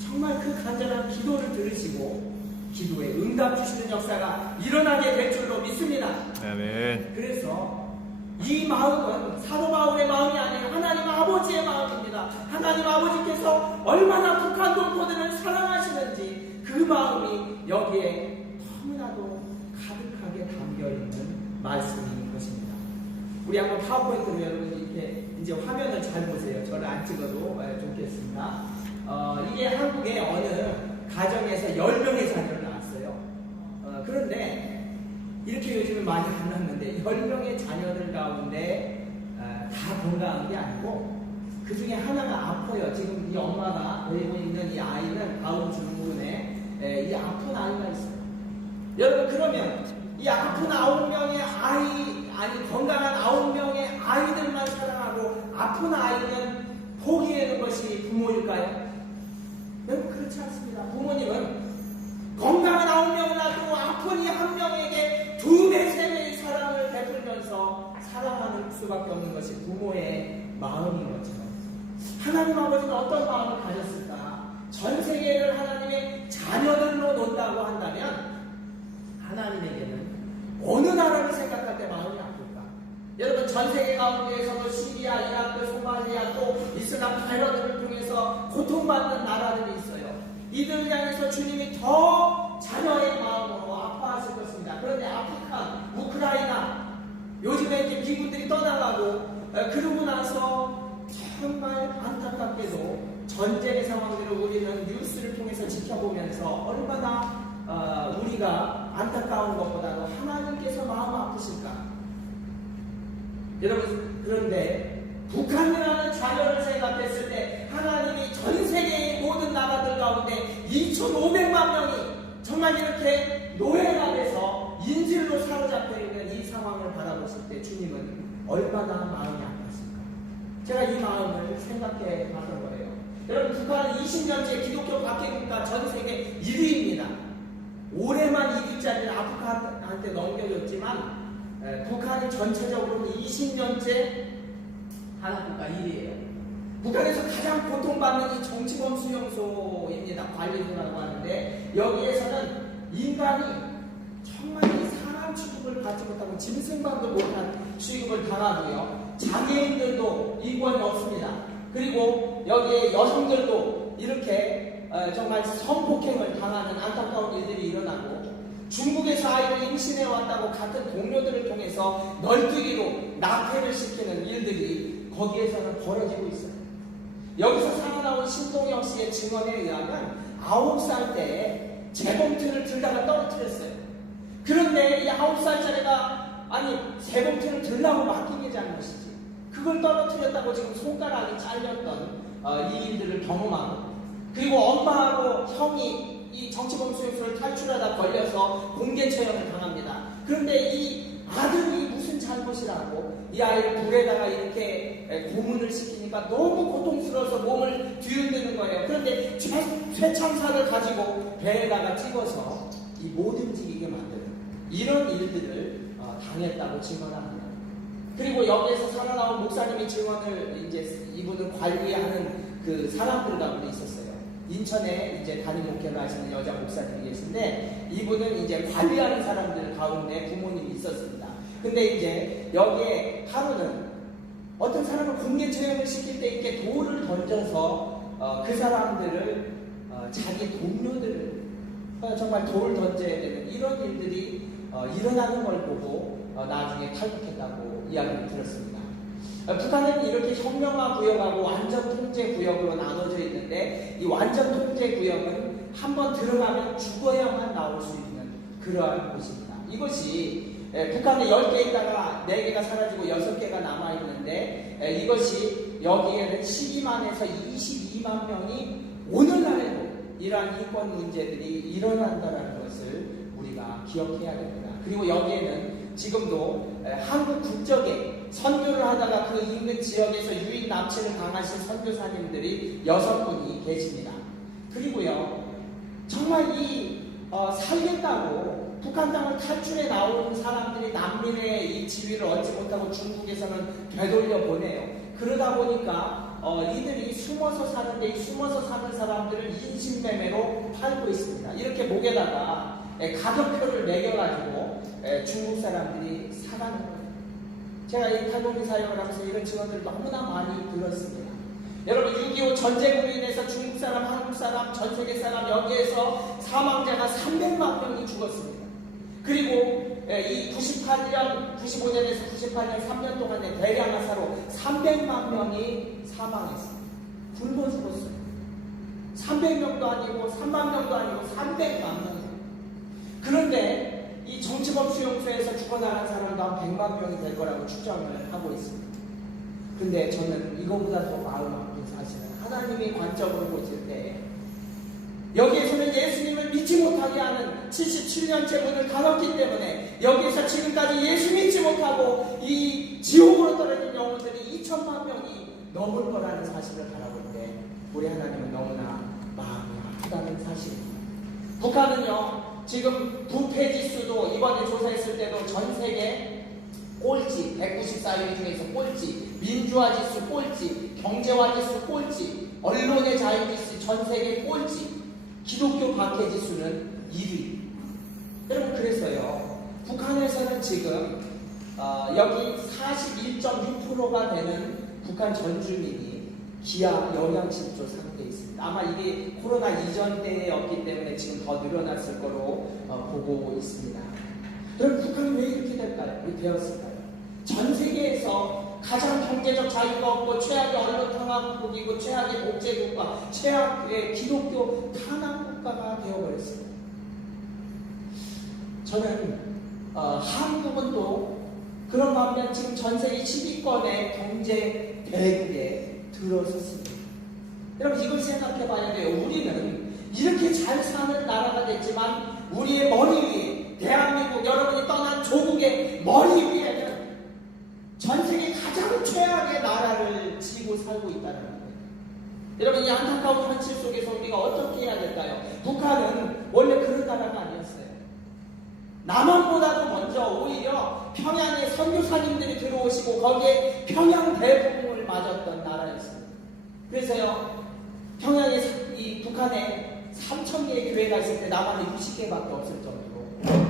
정말 그 간절한 기도를 들으시고 기도에 응답 주시는 역사가 일어나게 될 줄로 믿습니다. 아멘. 그래서 이 마음은 사도 바울의 마음이 아니라 하나님 아버지의 마음입니다. 하나님 아버지께서 얼마나 북한 동포들을 사랑하시는지 그 마음이 여기에 너무나도 가득하게 담겨있는 말씀인 것입니다. 우리 한번 파워포인트로 여러분 이렇게 이제 화면을 잘 보세요. 저를 안 찍어도 좋겠습니다. 이게 한국의 어느 가정에서 10명의 자녀를 낳았어요. 그런데 이렇게 요즘은 많이 안 낳는데 10명의 자녀들 가운데 다 건강한 게 아니고 그 중에 하나가 아파요. 지금 이 엄마가 데리고 있는 이 아이는 다음 증후군에 이 아픈 아이가 있어요. 여러분 그러면 이 아픈 9명의 건강한 9명의 아이들만 사랑하고 아픈 아이는 포기하는 것이 부모일까요? 여러분 그렇지 않습니다. 부모님은 건강한 9명을 놔두고 아픈 이 한 명에게 2배, 3배의 사랑을 베풀면서 사랑하는 수밖에 없는 것이 부모의 마음인 것처럼 하나님 아버지는 어떤 마음을 가졌을까? 전 세계를 하나님의 자녀들로 놓는다고 한다면 하나님에게는 어느 나라를 생각할 때 마음이 아플까? 여러분 전 세계 가운데에서도 시리아, 이라크, 소말리아 또 이슬람 테러들을 통해서 고통받는 나라들이 있어요. 이들을 향해서 주님이 더 자녀의 마음으로 아파하실 것입니다. 그런데 아프리카, 우크라이나 요즘에 이렇게 미군들이 떠나가고 그러고 나서 정말 안타깝게도 전쟁의 상황들을 우리는 뉴스를 통해서 지켜보면서 얼마나 우리가 안타까운 것보다도 하나님께서 마음 아프실까? 여러분, 그런데 북한이라는 자녀를 생각했을 때 하나님이 전 세계의 모든 나라들 가운데 2,500만 명이 정말 이렇게 노예가 돼서 인질로 사로잡혀 있는 이 상황을 바라보실 때 주님은 얼마나 마음이 아팠을까? 제가 이 마음을 생각해 봤던 거예요. 여러분, 북한은 20년째 기독교 박해국가 전 세계 1위입니다. 올해만 2위짜리를 아프간한테 넘겨줬지만 북한이 전체적으로 20년째 하나국가 1위예요. 북한에서 가장 고통받는 이 정치범 수용소입니다. 관리소라고 하는데 여기에서는 인간이 정말 이 사람 취급을 받지 못하고 짐승만도 못한 취급을 당하고요. 장애인들도 인권이 없습니다. 그리고 여기에 여성들도 이렇게 정말 성폭행을 당하는 안타까운 일들이 일어나고 중국에서 아이를 임신해 왔다고 같은 동료들을 통해서 널뛰기로 낙태를 시키는 일들이 거기에서는 벌어지고 있어요. 여기서 살아나온 신동혁 씨의 증언에 의하면 9살 때 재봉틀을 들다가 떨어뜨렸어요. 그런데 이 9살짜리가 재봉틀을 들라고 맡긴 게 잘못이지. 그걸 떨어뜨렸다고 지금 손가락이 잘렸던 이 일들을 경험하고, 그리고 엄마하고 형이 이 정치범 수용소를 탈출하다 걸려서 공개 처형을 당합니다. 그런데 이 아들이 무슨 잘못이라고 이 아이를 불에다가 이렇게 고문을 시키니까 너무 고통스러워서 몸을 뒤흔드는 거예요. 그런데 쇠창살을 가지고 배에다가 찍어서 못 움직이게 만드는 이런 일들을 당했다고 증언합니다. 그리고 여기에서 살아나온 목사님이 증언을 이분을 관리하는 그 사람들 가운데 있었어요. 인천에 담임 목회를 하시는 여자 목사님이 계신데 이분은 관리하는 사람들 가운데 부모님이 있었습니다. 근데 여기에 하루는 어떤 사람을 공개 처형을 시킬 때 이렇게 돌을 던져서 그 사람들을 자기 동료들을 정말 돌을 던져야 되는 이런 일들이 일어나는 걸 보고 나중에 탈북했다고 이야기를 들었습니다. 북한은 이렇게 혁명화 구역하고 완전 통제 구역으로 나눠져 있는데 이 완전 통제 구역은 한번 들어가면 죽어야만 나올 수 있는 그러한 곳입니다. 이것이 북한에 10개 있다가 4개가 사라지고 6개가 남아있는데 이것이 여기에는 12만에서 22만 명이 오늘날에도 이러한 인권 문제들이 일어난다는 것을 우리가 기억해야 됩니다. 그리고 여기에는 지금도 한국 국적에 선교를 하다가 그 인근 지역에서 유인 납치를 당하신 선교사님들이 6분이 계십니다. 그리고요, 정말 살겠다고 북한 땅을 탈출해 나온 사람들이 난민의 이 지위를 얻지 못하고 중국에서는 되돌려 보내요. 그러다 보니까 이들이 숨어서 사는데 이 숨어서 사는 사람들을 인신매매로 팔고 있습니다. 이렇게 목에다가 가격표를 매겨가지고 중국 사람들이 사가는 거예요. 제가 이 탈북민 사역을 하면서 이런 증언들을 너무나 많이 들었습니다. 여러분, 6.25 전쟁으로 인해서 중국 사람, 한국 사람, 전 세계 사람 여기에서 사망자가 300만 명이 죽었습니다. 그리고 이 98년, 95년에서 98년 3년 동안에 대량화사로 300만 명이 사망했습니다. 굶어 죽었어요. 300명도 아니고 3만 명도 아니고 300만 명. 그런데 이 정치범 수용소에서 죽어나간 사람도 한 100만 명이 될 거라고 추정을 하고 있습니다. 근데 저는 이거보다 더 마음 아픈 사실은 하나님의 관점으로 보실 때 여기에서는 예수님을 믿지 못하게 하는 77년째 문을 닫았기 때문에 여기에서 지금까지 예수 믿지 못하고 이 지옥으로 떨어진 영혼들이 2천만 명이 넘을 거라는 사실을 바라볼 때 우리 하나님은 너무나 마음이 아프다는 사실입니다. 북한은요, 지금 부패지수도 이번에 조사했을 때도 전 세계 꼴찌, 194위 중에서 꼴찌, 민주화지수 꼴찌, 경제화지수 꼴찌, 언론의 자유지수 전 세계 꼴찌, 기독교 박해지수는 1위. 여러분, 그래서요, 북한에서는 지금 여기 41.6%가 되는 북한 전 주민이 기아 영양실조 상태에 있습니다. 아마 이게 코로나 이전 때였기 때문에 지금 더 늘어났을 거로 보고 있습니다. 그럼 북한이 왜 이렇게 되었을까요? 전 세계에서 가장 경제적 자유가 없고 최악의 언론 탄압국이고 최악의 독재국가, 최악의 기독교 탄압국가 저는 한국은 또 그런 반면 지금 전 세계 10위권의 경제 대국에 들어섰습니다. 여러분 이걸 생각해 봐야 돼요. 우리는 이렇게 잘 사는 나라가 됐지만 우리의 머리 위에 대한민국 여러분이 떠난 조국의 머리 위에는 전 세계 가장 최악의 나라를 지고 살고 있다는 거예요. 여러분 이 안타까운 현실 속에서 우리가 어떻게 해야 될까요? 북한은 원래 그런 나라가 아니었어요. 남한보다도 먼저 오히려 평양에 선교사님들이 들어오시고 거기에 평양 대부흥을 맞았던 나라였습니다. 그래서요 평양에 이 북한에 3,000개의 교회가 있을 때 남한에 60개밖에 없을 정도로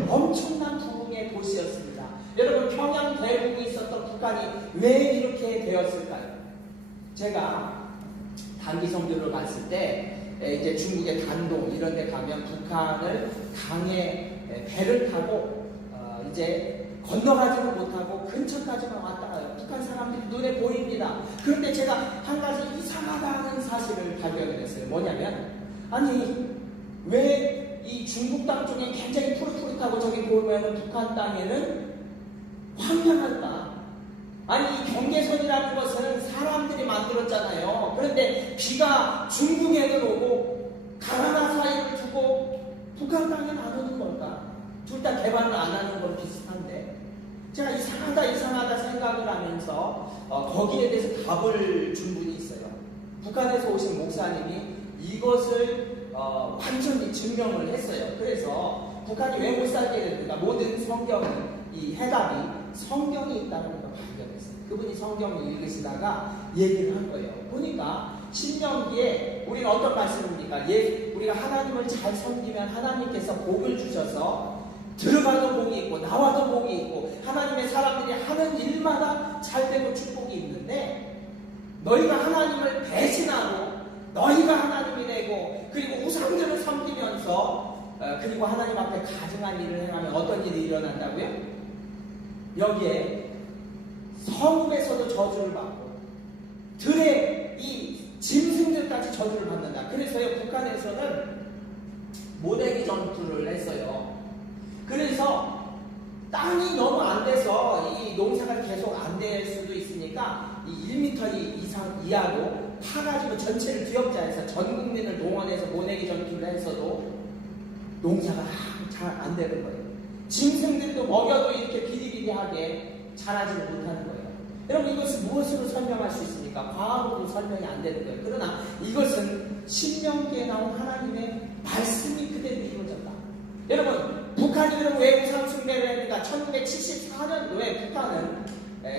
엄청난 부흥의 도시였습니다. 여러분 평양 대부흥이 있었던 북한이 왜 이렇게 되었을까요? 제가 단기 선교를 갔을 때 이제 중국의 단동 이런 데 가면 북한을 강에 배를 타고 이제 건너가지는 못하고 근처까지만 왔다 가요. 북한 사람들이 눈에 보입니다. 그런데 제가 한 가지 이상하다는 사실을 발견을 했어요. 뭐냐면 아니 왜 이 중국 땅 쪽에 굉장히 푸릇푸릇하고 저기 보면은 북한 땅에는 황량할까? 아니 이 경계선이라는 것은 사람들이 만들었잖아요. 그런데 비가 중국에는 오고 가나다 사이를 두고 북한 땅에는 안 오는 걸까? 둘 다 개발을 안 하는 건 비슷한데 제가 이상하다 생각을 하면서 거기에 대해서 답을 준 분이 있어요. 북한에서 오신 목사님이 이것을 완전히 증명을 했어요. 그래서 북한이 왜 못 살게 됐는가? 모든 성경은 이 해답이 성경에 있다는 걸 발견했어요. 그분이 성경을 읽으시다가 얘기를 한 거예요. 보니까 신명기에 우리는 어떤 말씀입니까? 우리가 하나님을 잘 섬기면 하나님께서 복을 주셔서 들어가도 복이 있고 나와도 복이 있고 하나님의 사람들이 하는 일마다 잘 되고 축복이 있는데 너희가 하나님을 배신하고 너희가 하나님이 되고 그리고 우상들을 섬기면서 그리고 하나님 앞에 가증한 일을 행하면 어떤 일이 일어난다고요? 여기에 성읍에서도 저주를 받고 들의 이 짐승들까지 저주를 받는다. 그래서요 북한에서는 모내기 전투를 했어요. 그래서 땅이 너무 안 돼서 이 농사가 계속 안 될 수도 있으니까 이 1m 이하로 파가지고 전체를 기억자해서 전 국민을 동원해서 모내기 전투를 했어도 농사가 잘 안 되는 거예요. 짐승들도 먹여도 이렇게 비리비리하게 자라지를 못하는 거예요. 여러분 이것은 무엇으로 설명할 수 있습니까? 과학으로 설명이 안 되는 거예요. 그러나 이것은 신명기에 나온 하나님의 말씀이 그대로 이루어졌다. 여러분 북한이 그럼 왜 우상숭배를 했는가? 1974년도에 북한은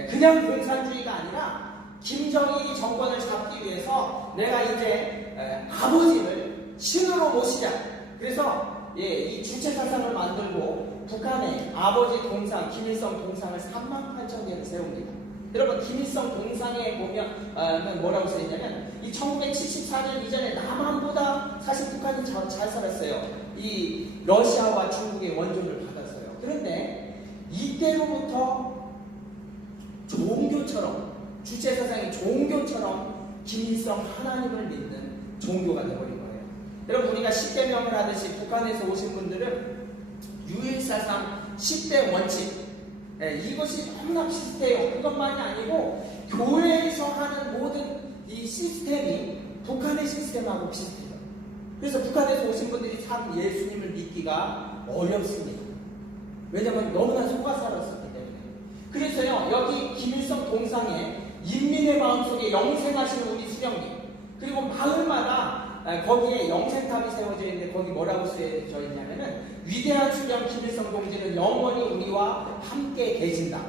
그냥 공산주의가 아니라 김정일이 정권을 잡기 위해서 내가 이제 아버지를 신으로 모시자. 그래서 이 주체사상을 만들고 북한의 아버지 동상, 김일성 동상을 38,000개를 세웁니다. 여러분 김일성 동상에 보면 뭐라고 써있냐면 이 1974년 이전에 남한보다 사실 북한이 잘 살았어요. 이 러시아와 중국의 원조를 받았어요. 그런데 이때로부터 종교처럼 주체사상이 종교처럼 김일성 하나님을 믿는 종교가 되어버린 거예요. 여러분 우리가 10대명을 하듯이 북한에서 오신 분들은 유일사상 10대 원칙 이것이 너무나 비슷해요. 그것만이 아니고 교회에서 하는 모든 이 시스템이 북한의 시스템하고 비슷해요. 그래서 북한에서 오신 분들이 참 예수님을 믿기가 어렵습니다. 왜냐하면 너무나 속아 살았었기 때문에. 그래서요 여기 김일성 동상에 인민의 마음속에 영생하시는 우리 수령님 그리고 마을마다 거기에 영생탑이 세워져 있는데 거기 뭐라고 쓰여져 있냐면은 위대한 수령 김일성 동지는 영원히 우리와 함께 계신다.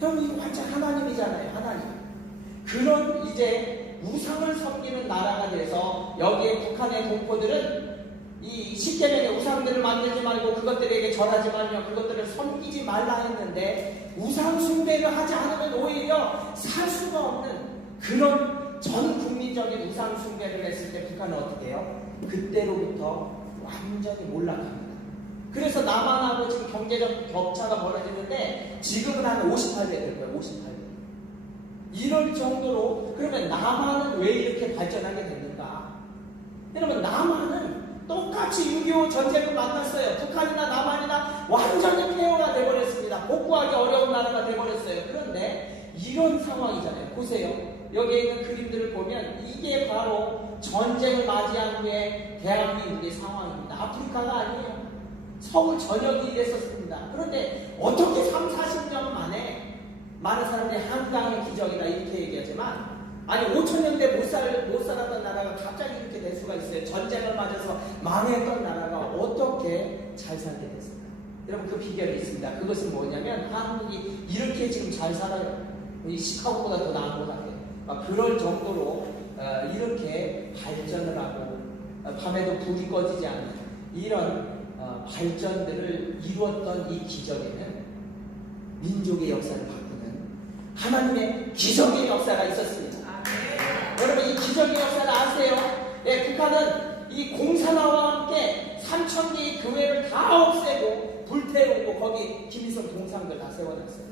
형 이거 완전 하나님이잖아요. 하나님. 그런 이제 우상을 섬기는 나라가 돼서 여기에 북한의 동포들은 이 10계명의 우상들을 만들지 말고 그것들에게 절하지 말며 그것들을 섬기지 말라 했는데 우상 숭배를 하지 않으면 오히려 살 수가 없는 그런 전 국민적인 우상 숭배를 했을 때 북한은 어떻게 해요? 그때로부터 완전히 몰락합니다. 그래서 남한하고 지금 경제적 격차가 벌어지는데 지금은 한 58배 될 거예요. 58배. 이럴 정도로 그러면 남한은 왜 이렇게 발전하게 됐는가? 여러분 남한은 똑같이 똑같이 6.25 전쟁을 만났어요. 북한이나 남한이나 완전히 폐허가 돼버렸습니다. 복구하기 어려운 나라가 돼버렸어요. 그런데 이런 상황이잖아요. 보세요. 여기에 있는 그림들을 보면 이게 바로 전쟁을 맞이한 후에 대한민국의 상황입니다. 아프리카가 아니에요. 서울 전역이 이랬었습니다. 그런데 어떻게 30-40년 만에 많은 사람들이 한강의 기적이다 이렇게 얘기하지만 아니 5,000년대 못 살았던 나라가 갑자기 이렇게 될 수가 있어요. 전쟁을 맞아서 망했던 나라가 어떻게 잘 살게 됐습니까? 여러분 그 비결이 있습니다. 그것은 뭐냐면 한국이 이렇게 지금 잘 살아요. 이 시카고보다 더 나은 것 같아요. 그럴 정도로 이렇게 발전을 하고 밤에도 불이 꺼지지 않는 이런 발전들을 이루었던 이 기적에는 민족의 역사를 바꾸는 하나님의 기적의 역사가 있었습니다. 여러분 이 기적의 역사를 아세요? 네, 북한은 이 공산화와 함께 3,000개의 교회를 다 없애고 불태우고 거기 김일성 동상들 다 세워놨어요.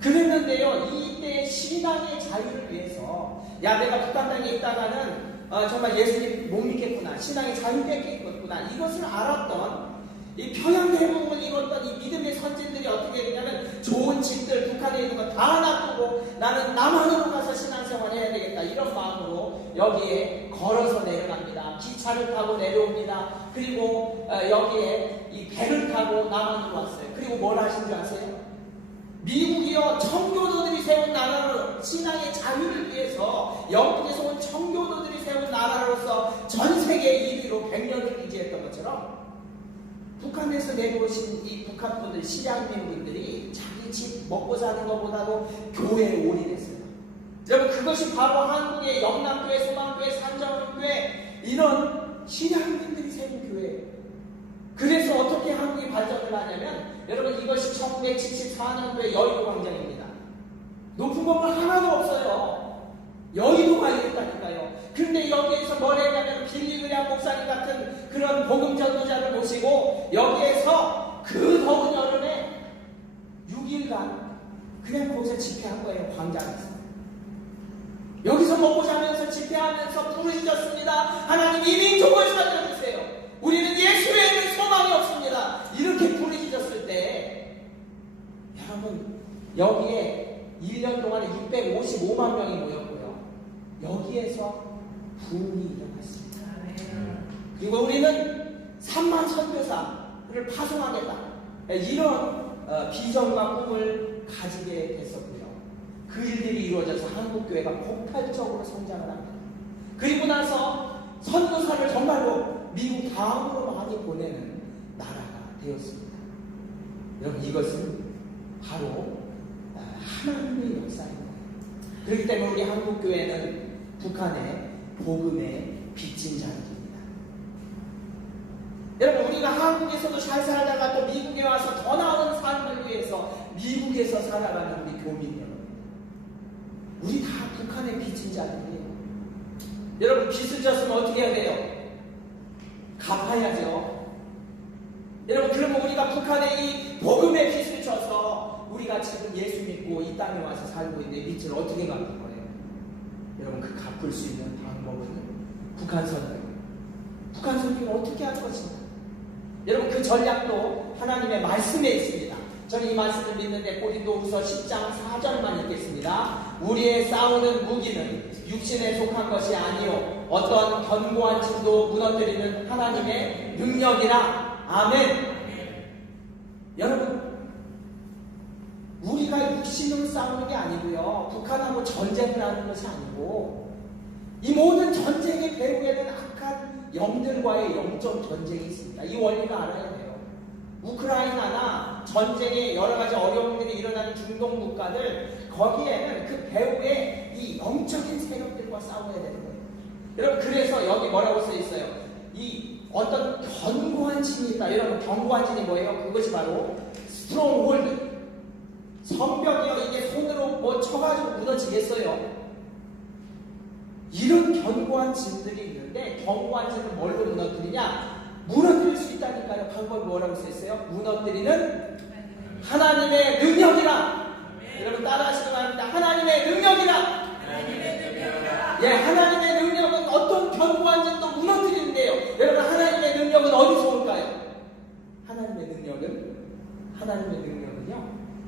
그랬는데요, 이때 신앙의 자유를 위해서 야 내가 북한 땅에 있다가는 정말 예수님 못 믿겠구나, 신앙의 자유 뺏겠구나 이것을 알았던 이 평양 대국을 이뤘던 이 믿음의 선진들이 어떻게 되냐면 좋은 집들 북한에 있는 거 다 놔두고 나는 남한으로 가서 신앙생활 해야 되겠다 이런 마음으로 여기에 걸어서 내려갑니다. 기차를 타고 내려옵니다. 그리고 여기에 이 배를 타고 남한으로 왔어요. 그리고 뭘 하신 줄 아세요? 미국이요 청교도들이 세운 나라로 신앙의 자유를 위해서 영국에서 온 청교도들이 세운 나라로서 전 세계 1위로 100년을 유지했던 것처럼 북한에서 내려오신 이 북한 분들 시장민분들이 자기 집 먹고 사는 것보다도 교회에 올인했어요. 여러분 그것이 바로 한국의 영남교회, 소망교회, 산정교회 이런 시장민들이 세운 교회예요. 그래서 어떻게 한국이 발전을 하냐면 여러분 이것이 1974년도에 여의도 광장입니다. 높은 건물 하나도 없어요. 여의도가 이랬다니까요. 근데 여기에서 뭘 했냐면 빌리 그레이엄 목사님 같은 그런 복음 전도자를 모시고 여기에서 그 더운 여름에 6일간 그냥 거기서 집회한 거예요. 광장에서. 여기서 먹고 자면서 집회하면서 부르짖었습니다. 하나님 이 민족을 살려주세요. 우리는 예수 외에는 소망이 없습니다. 이렇게 부르짖었을 때 여러분 여기에 1년 동안에 655만 명이 모였고요. 여기에서 부흥이 일어났습니다. 그리고 우리는 3만 선교사를 파송하겠다. 이런 비전과 꿈을 가지게 됐었고요. 그 일들이 이루어져서 한국교회가 폭발적으로 성장을 합니다. 그리고 나서 선교사를 정말로 미국 다음으로 많이 보내는 나라가 되었습니다. 여러분 이것은 바로 하나님의 역사입니다. 그렇기 때문에 우리 한국교회는 북한의 복음의 빚진 자들입니다. 여러분 우리가 한국에서도 잘 살다가 또 미국에 와서 더 나은 삶을 위해서 미국에서 살아가는 우리 교민 여러분, 우리 다 북한의 빚진 자들이에요. 여러분 빚을 졌으면 어떻게 해야 돼요? 갚아야죠. 여러분 그러면 우리가 북한의 이 복음의 빚을 져서 우리가 지금 예수 믿고 이 땅에 와서 살고 있는데 빚을 어떻게 갚을 거예요? 여러분 그 갚을 수 있는 방법은 북한 선교. 북한 선교를 어떻게 할 것인가? 여러분 그 전략도 하나님의 말씀에 있습니다. 저는 이 말씀을 믿는데 고린도후서 10장 4절만 읽겠습니다. 우리의 싸우는 무기는 육신에 속한 것이 아니요 어떤 견고한 짐도 무너뜨리는 하나님의 능력이라. 아멘. 여러분 우리가 육신으로 싸우는 게 아니고요 북한하고 전쟁을 하는 것이 아니고 이 모든 전쟁의 배후에는 악한 영들과의 영적 전쟁이 있습니다. 이 원리가 알아야 돼요. 우크라이나나 전쟁에 여러 가지 어려움들이 일어나는 중동 국가들 거기에는 그 배후에 이 영적인 세력들과 싸워야 되는 거예요. 여러분 그래서 여기 뭐라고 써 있어요? 이 어떤 견고한 진이 있다. 여러분 견고한 진이 뭐예요? 그것이 바로 스트롱홀드. 성벽이요 이게 손으로 뭐 쳐가지고 무너지겠어요? 이런 견고한 진들이 있는데 견고한 진을 뭘로 무너뜨리냐? 무너뜨릴 수 있다니까요. 방법이 뭐라고 써있어요? 무너뜨리는 하나님의 능력이라. 여러분 따라하시기 바랍니다. 하나님의 능력이라. 예, 하나님의 능력은 어떤 견고한 진도 무너뜨리는데요. 여러분 하나님의 능력은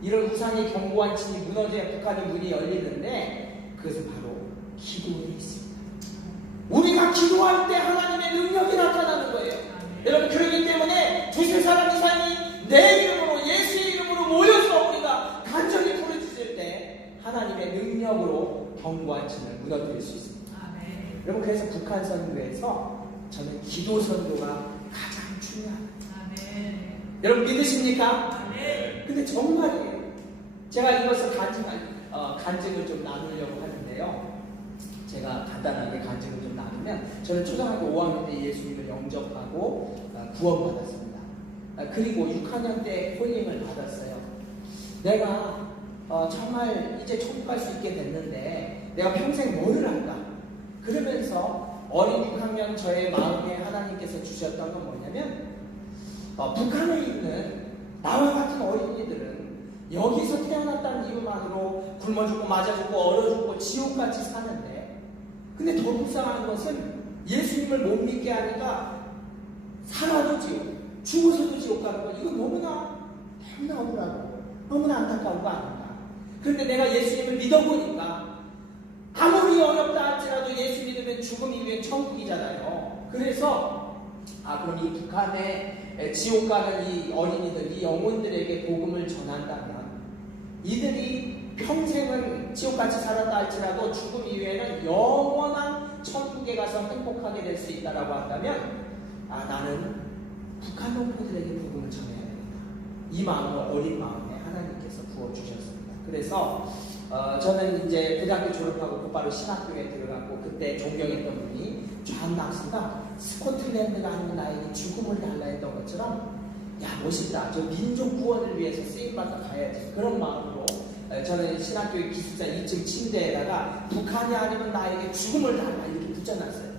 이런 우상의 견고한 진이 무너져야 북한의 문이 열리는데 그것은 바로 기도에 있습니다. 우리가 기도할 때 하나님의 능력이 나타나는 거예요. 여러분, 그렇기 때문에 두세 사람 이상이 내 이름으로, 예수의 이름으로 모여서 우리가 간절히 부르짖을 때 하나님의 능력으로 견고한 진을 무너뜨릴 수 있습니다. 여러분, 그래서 북한 선교에서 저는 기도 선교가 가장 중요합니다. 여러분, 믿으십니까? 근데 정말이에요. 제가 이것을 간증을 좀 나누려고 하는데요. 제가 간단하게 간증을 좀 나누면, 저는 초등학교 5학년 때 예수님을 영접하고 구원받았습니다. 그리고 6학년 때 홀링을 받았어요. 내가 정말 이제 천국 갈 수 있게 됐는데 내가 평생 뭐를 할까? 그러면서 어린 6학년 저의 마음에 하나님께서 주셨던 건 뭐냐면, 북한에 있는 나와 같은 어린이들은 여기서 태어났다는 이유만으로 굶어 죽고 맞아 죽고 얼어 죽고 지옥같이 사는데, 근데 더 불쌍한 것은 예수님을 못 믿게 하니까 살아도 지옥, 죽어서도 지옥 가는 거. 이건 너무나 억울하고 너무나 안타까운 거 아닌가. 그런데 내가 예수님을 믿어보니까 아무리 어렵다 할지라도 예수 믿으면 죽음 이후엔 천국이잖아요. 그래서 그럼 이 북한에 지옥 가는 이 어린이들, 이 영혼들에게 복음을 전한다면 이들이 평생은 지옥같이 살았다 할지라도 죽음 이후에는 영원한 천국에 가서 행복하게 될 수 있다라고 한다면 나는 북한 농부들에게 복음을 전해야 됩니다. 이 마음을, 어린 마음에 하나님께서 부어주셨습니다. 그래서 저는 이제 고등학교 졸업하고 곧바로 신학교에 들어갔고, 그때 존경했던 분이 존 낙스가 스코틀랜드가 아니면 나에게 죽음을 달라 했던 것처럼, 야 멋있다, 저 민족 구원을 위해서 쓰임받아 가야지, 그런 마음으로 저는 신학교의 기숙사 2층 침대에다가 북한이 아니면 나에게 죽음을 달라 이렇게 붙여놨어요.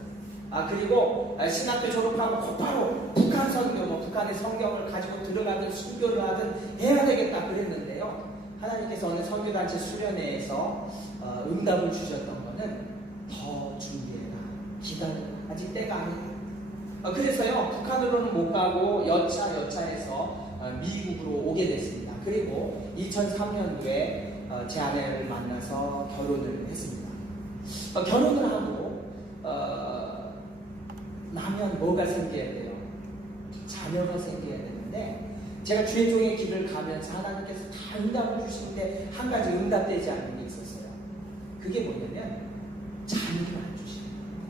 그리고 신학교 졸업하고 곧바로 북한 선교, 북한의 성경을 가지고 들어가든 순교를 하든 해야 되겠다 그랬는데요. 하나님께서 어느 선교단체 수련회에서 응답을 주셨던 거는 더 준비해라, 기다려, 아직 때가 아니다. 그래서요, 북한으로는 못 가고 여차해서 미국으로 오게 됐습니다. 그리고 2003년도에 제 아내를 만나서 결혼을 했습니다. 결혼을 하고 나면 뭐가 생겨야 돼요? 자녀가 생겨야 되는데, 제가 주의 종의 길을 가면서 하나님께서 다 응답을 주시는데 한 가지 응답되지 않는 게 있었어요. 그게 뭐냐면 자녀를 안 주시는 거예요.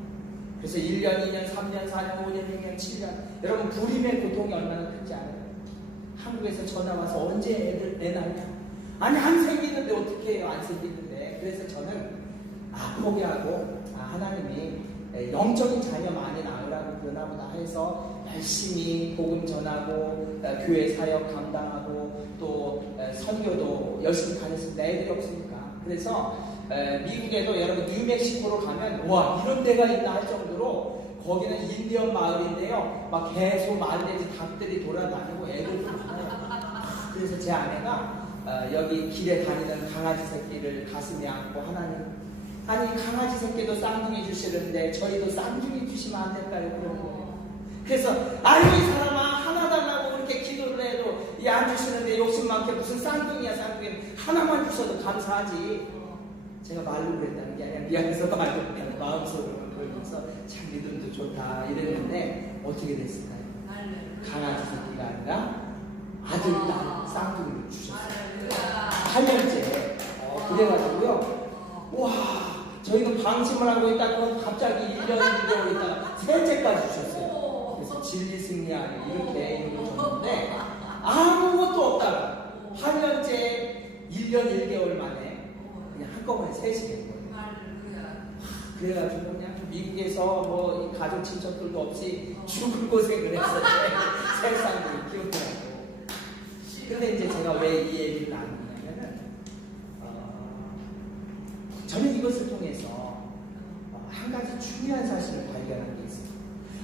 그래서 1년, 2년, 3년, 4년, 5년, 6년, 7년, 여러분 불임의 고통이 얼마나 큰지 알아요? 한국에서 전화 와서 언제 애들 내놨냐? 아니 안 생기는데 어떻게 해요? 안 생기는데. 그래서 저는 포기하고 하나님이 영적인 자녀 많이 낳으라고 그러나 보다 해서 열심히 복음 전하고 교회 사역 감당하고 또 선교도 열심히 다녔습니다. 애들이 없으니까. 그래서 미국에도 여러분 뉴멕시코로 가면 와 이런 데가 있나 할 정도로 거기는 인디언 마을인데요. 막 계속 마을돼지 닭들이 돌아다니고 애들도 많아요. 그래서 제 아내가 여기 길에 다니는 강아지 새끼를 가슴에 안고 하나님, 아니 강아지 새끼도 쌍둥이 주시는데 저희도 쌍둥이 주시면 안 될까요? 그런 거예요. 그래서 이 사람아 하나 달라고 그렇게 기도를 해도 안 주시는데 욕심 많게 무슨 쌍둥이야, 쌍둥이 하나만 주셔도 감사하지. 제가 말로 그랬다는 게 아니라 미안해서 말로 그냥 마음속으로만 그러면서 참 믿음도 좋다 이랬는데 어떻게 됐을까요? 강아지 새끼가 아니라 아들, 딸 쌍둥이를 주셨어요. 8년째. 그래가지고요. 와, 저희는 방심을 하고 있다가 갑자기 1년 1개월 있다가 셋째까지 주셨어요. 그래서 진리 승리하는 이렇게 이름을 줬는데 아무것도 없다가 8년째 1년 1개월 만에 그냥 한꺼번에 셋이 된 거예요. 그래가지고 그냥 미국에서 뭐 가족 친척들도 없이 죽을 고생을 했어요. 세 쌍둥이 키우더라고. 근데 이제 제가 왜 이 얘기를 나누냐면은 저는 이것을 통해서 한 가지 중요한 사실을 발견한 게 있어요.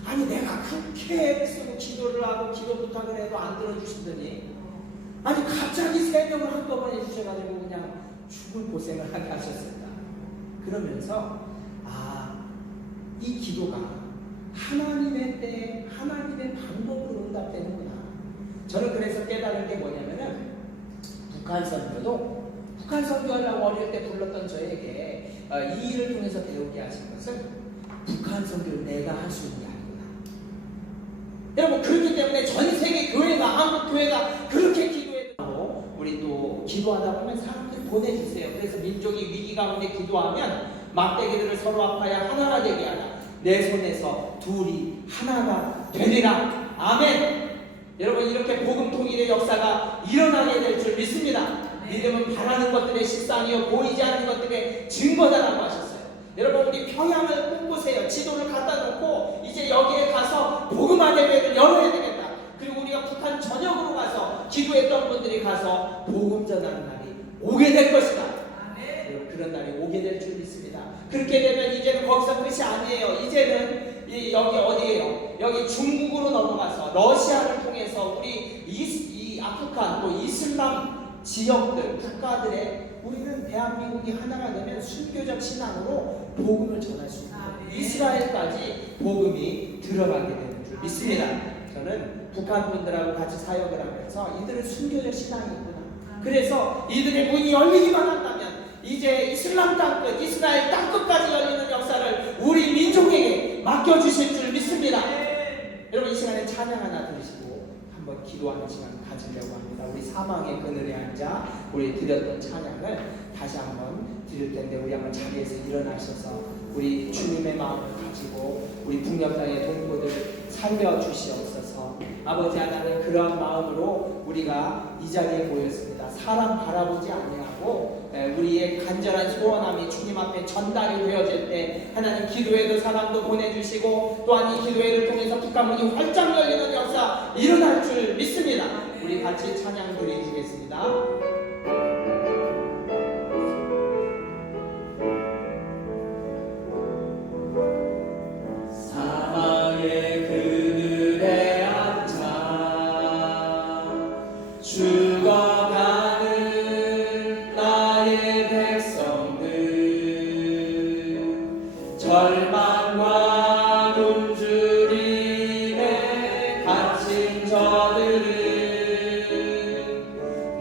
아니 내가 그렇게 쓰고 기도를 하고 기도 부탁을 해도 안 들어주시더니 아니 갑자기 3명을 한꺼번에 주셔가지고 그냥 죽을 고생을 하게 하셨을까. 그러면서 이 기도가 하나님의 때 하나님의 방법으로 응답되는구나. 저는 그래서 깨달은 게 뭐냐면은 북한 선교도 북한 선교하려고 어릴 때 불렀던 저에게 이 일을 통해서 배우게 하신 것은 북한 선교를 내가 할 수 있는 게 아니구나. 여러분, 그렇기 때문에 전 세계 교회가, 한국 교회가 그렇게 기도해도 우리 또 기도하다 보면 사람들이 보내주세요. 그래서 민족이 위기 가운데 기도하면 막대기들을 서로 아파야 하나가 되게 하라. 내 손에서 둘이 하나가 되리라. 아멘. 여러분, 이렇게 복음 통일의 역사가 일어나게 될 줄 믿습니다. 믿음은 바라는 것들의 실상이요 보이지 않는 것들의 증거다라고 하셨어요. 여러분, 우리 평양을 꿈꾸세요. 지도를 갖다 놓고 이제 여기에 가서 복음화 대회를 열어야 되겠다. 그리고 우리가 북한 전역으로 가서 기도했던 분들이 가서 복음 전하는 날이 오게 될 것이다. 그런 날이 오게 될 줄 믿습니다. 그렇게 되면 이제는 거기서 끝이 아니에요. 이제는 여기 어디예요? 여기 중국으로 넘어가서 러시아를 통해서 우리 이 아프간 또 이슬람 지역들 국가들의 우리는 대한민국이 하나가 되면 순교적 신앙으로 복음을 전할 수 있는 이스라엘까지 복음이 들어가게 되는 줄 믿습니다. 저는 북한 분들하고 같이 사역을 하면서 이들은 순교적 신앙이 있구나. 그래서 이들의 문이 열리기만 한다면 이제 이슬람 땅끝, 이스라엘 땅끝까지 열리는 역사를 우리 민족에게 맡겨주실 줄 믿습니다. 여러분, 이 시간에 찬양 하나 들으시고 한번 기도하는 시간 가지려고 합니다. 우리 사망의 그늘에 앉아 우리 드렸던 찬양을 다시 한번 드릴 텐데, 우리 한번 자리에서 일어나셔서 우리 주님의 마음을 가지고 우리 북녘 땅의 동포들 살려주시옵소서. 아버지 하나님, 그러한 마음으로 우리가 이 자리에 모였습니다. 사람 바라보지 아니하고 우리의 간절한 소원함이 주님 앞에 전달이 되어질 때 하나님 기도회도 사람도 보내주시고 또한 이 기도회를 통해서 북한 문이 활짝 열리는 역사 일어날 줄 믿습니다. 우리 같이 찬양 드리겠습니다. 사망의 그늘에 앉아 죽어가는 나의 백성들, 절망과 굶주림에 갇힌 저들은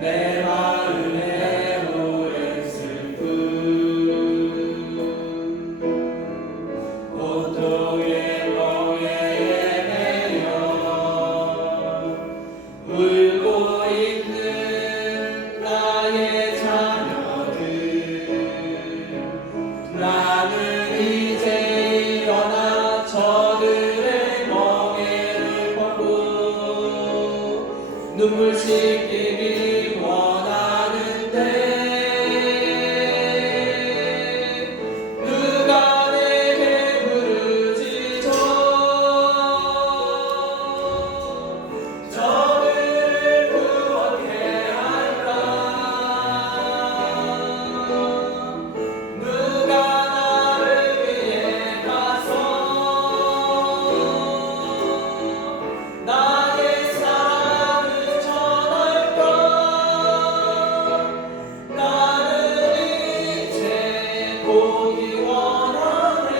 내 마음에 오랜 슬픔, 고통의 멍에에 매여 울고 있는 나의 자녀들, 나는 이제 일어나 저들의 멍에를 걷고 눈물 씻기기 원하는데 누가 내게 부르짖어 저들을 구원케 할까? 누가 나를 위해 가서 나의 사랑을 전할까? 나는 이제 보기 원하네.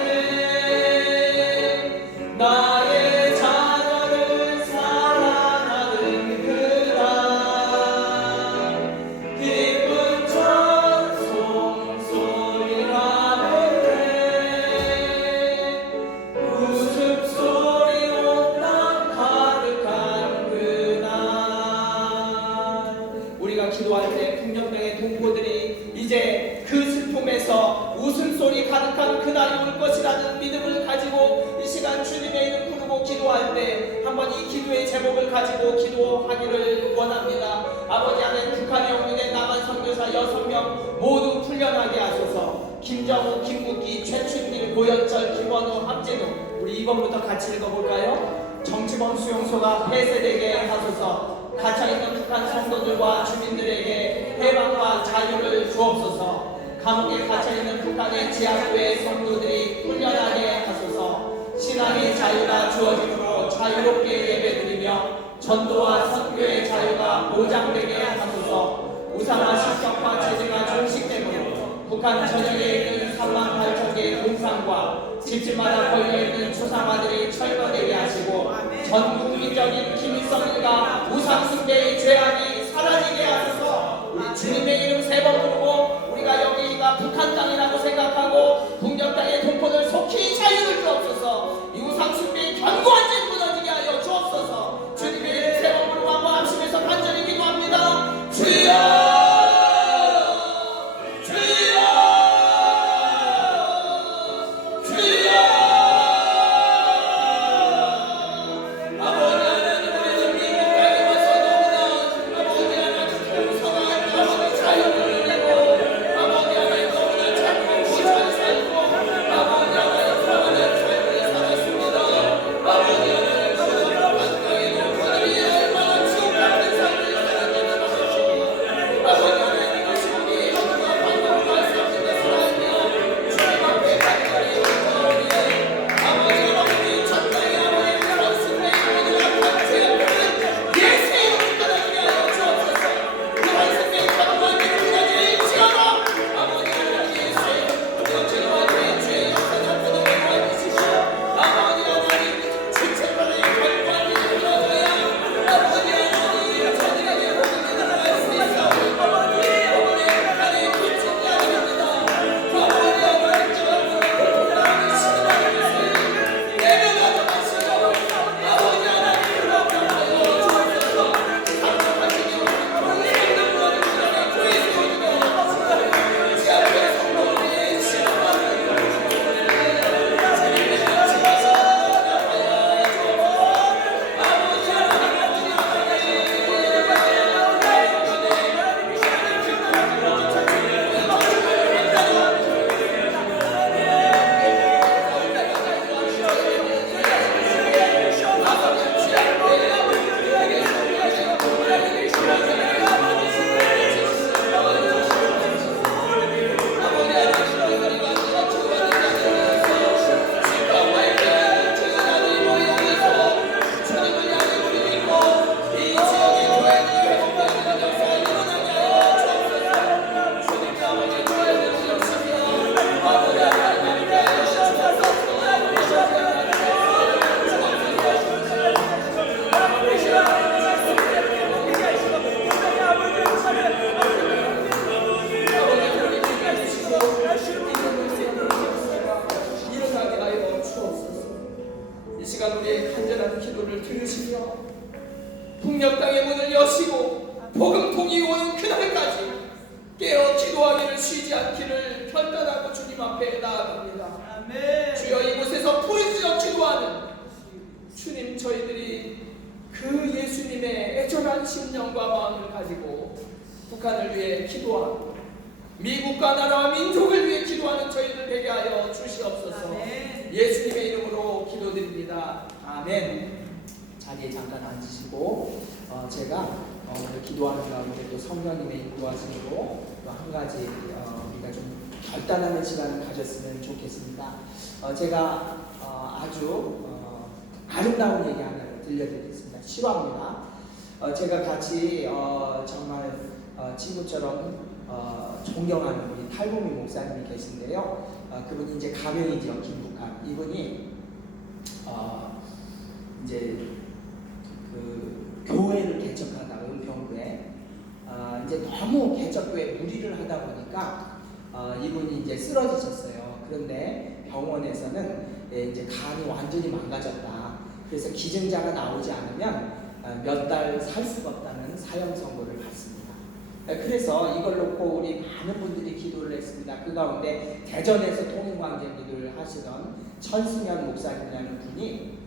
나의 자녀를 사랑하는 그날 기쁜 찬송 소리가 나네. 웃음소리 온 땅 가득한 그날. 우리가 기도할 때 풍년명의 동포들이 이제 그 슬픔에서 웃음소리 가득한 그날이 올 것이라는 믿음을 가지고 이 시간 주님의 이름 부르고 기도할 때 한번 이 기도의 제목을 가지고 기도하기를 원합니다. 아버지 하나님, 북한에 영문의 남한 선교사 6명 모두 풀려나게 하소서. 김정우, 김국기, 최춘일, 고현철, 김원우, 함진우, 우리 2번부터 같이 읽어볼까요? 정치범 수용소가 폐쇄되게 하소서. 갇혀있는 북한 성도들과 주민들에게 해방과 자유를 주옵소서. 감옥에 갇혀있는 북한의 지하교회 성도들이 풀려나게 하소서. 신앙의 자유가 주어짐으로 자유롭게 예배드리며 전도와 선교의 자유가 보장되게 하소서. 우상화 신격화 제재가 종식되므로 북한 전역에 있는 38,000개의 동상과 집집마다 걸려있는 초상화들이 철거되게 하시고 전국민적인 김일성과 우상숭배의 죄악이 사라지게 하소서. 우리 기도를 들으시며 북녘 땅의 문을 여시고 복음통이 오는 그날까지 깨어 기도하기를 쉬지 않기를 결단하고 주님 앞에 나아갑니다. 주여, 이곳에서 부르짖어 기도하는 주님, 저희들이 그 예수님의 애절한 심령과 마음을 가지고 북한을 위해 기도하고 미국과 나라와 민족을 위해 기도하는 저희들 되게 하여 주시옵소서. 예수님의 이름으로 기도드립니다. 아멘. 자리에 잠깐 앉으시고 제가 오늘 기도하는 가운데 또 성령님의 인도하심으로 또 한 가지 우리가 좀 결단하는 시간을 가졌으면 좋겠습니다. 제가 아주 아름다운 얘기 하나를 들려드리겠습니다. 실화입니다. 제가 같이 정말 친구처럼 존경하는 우리 탈북민 목사님이 계신데요. 그분이 이제 가명이죠. 김북한. 이분이 이제 그 교회를 개척하다가 은평구에 이제 너무 개척교회 무리를 하다 보니까 이분이 이제 쓰러지셨어요. 그런데 병원에서는 이제 간이 완전히 망가졌다. 그래서 기증자가 나오지 않으면 몇 달 살 수가 없다는 사형 선고를 받습니다. 그래서 이걸 놓고 우리 많은 분들이 기도를 했습니다. 그 가운데 대전에서 통일광장 기도를 하시던 천승현 목사님이라는 분이